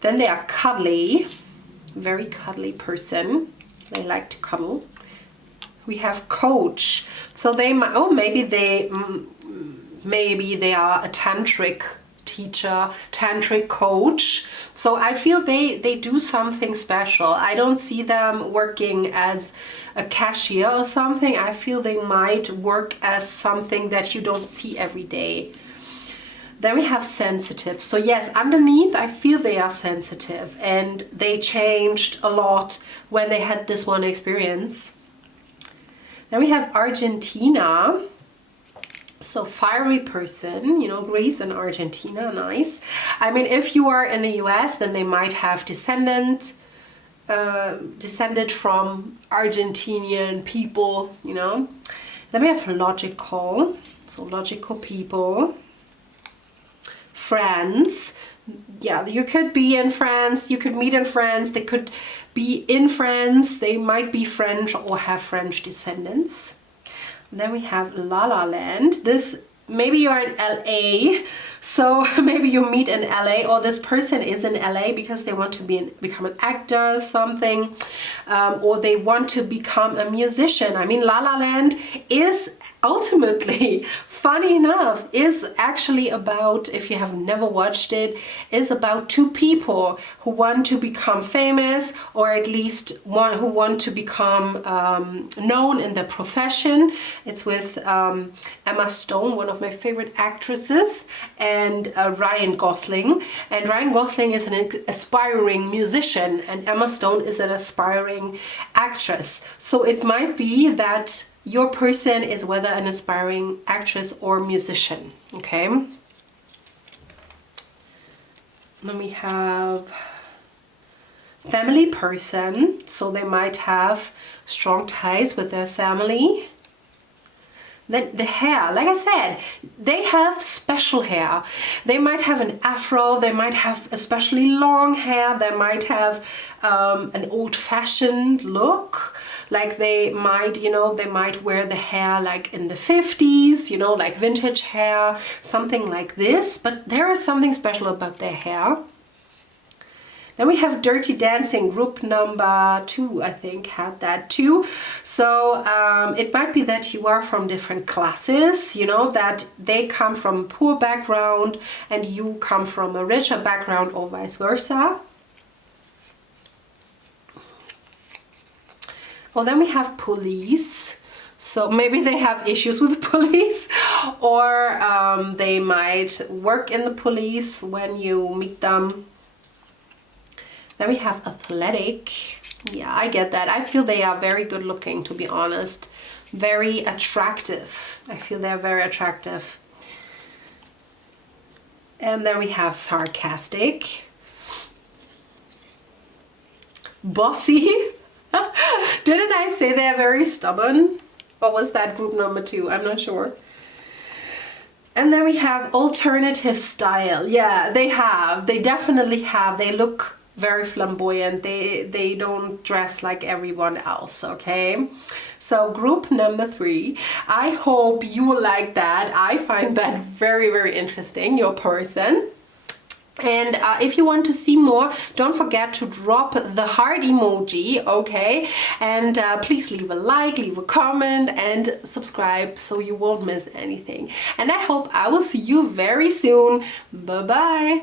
Then they are cuddly, very cuddly person. They like to cuddle. We have coach. So they might, oh, maybe they are a tantric teacher, tantric coach. So I feel they do something special. I don't see them working as a cashier or something. I feel they might work as something that you don't see every day. Then we have sensitive. So yes, underneath I feel they are sensitive, and they changed a lot when they had this one experience. Then we have Argentina. So fiery person, you know, Greece and Argentina, nice. I mean, if you are in the US, then they might have descended from Argentinian people, you know. Then we have logical. So logical people. Friends, yeah, you could be in France, you could meet in France, they could be in France, they might be French or have French descendants. And then we have La La Land. This, maybe you're in LA, So maybe you meet in LA, or this person is in LA because they want to become an actor or something, or they want to become a musician. I mean, La La Land is ultimately, funny enough, is actually about, if you have never watched it, is about two people who want to become famous, or at least one who want to become known in their profession. It's with Emma Stone, one of my favorite actresses, and Ryan Gosling. And Ryan Gosling is an aspiring musician, and Emma Stone is an aspiring actress. So it might be that your person is whether an aspiring actress or musician, okay? Then we have family person, so they might have strong ties with their family. Then the hair, like I said, they have special hair. They might have an afro, they might have especially long hair, they might have an old-fashioned look. Like they might, you know, they might wear the hair like in the 50s, you know, like vintage hair, something like this. But there is something special about their hair. Then we have Dirty Dancing, group number 2, I think, had that too. So it might be that you are from different classes, you know, that they come from a poor background and you come from a richer background, or vice versa. Well, then we have police. So maybe they have issues with the police, or they might work in the police when you meet them. Then we have athletic. Yeah, I get that. I feel they are very good looking, to be honest. Very attractive. I feel they're very attractive. And then we have sarcastic. Bossy. Didn't I say they're very stubborn? Or was that group number 2? I'm not sure. And then we have alternative style. Yeah, they have. They definitely have. They look very flamboyant. They don't dress like everyone else, okay? So group number 3. I hope you will like that. I find that very, very interesting, your person. And if you want to see more, don't forget to drop the heart emoji, okay? And please leave a like, leave a comment, and subscribe so you won't miss anything. And I hope I will see you very soon. Bye-bye.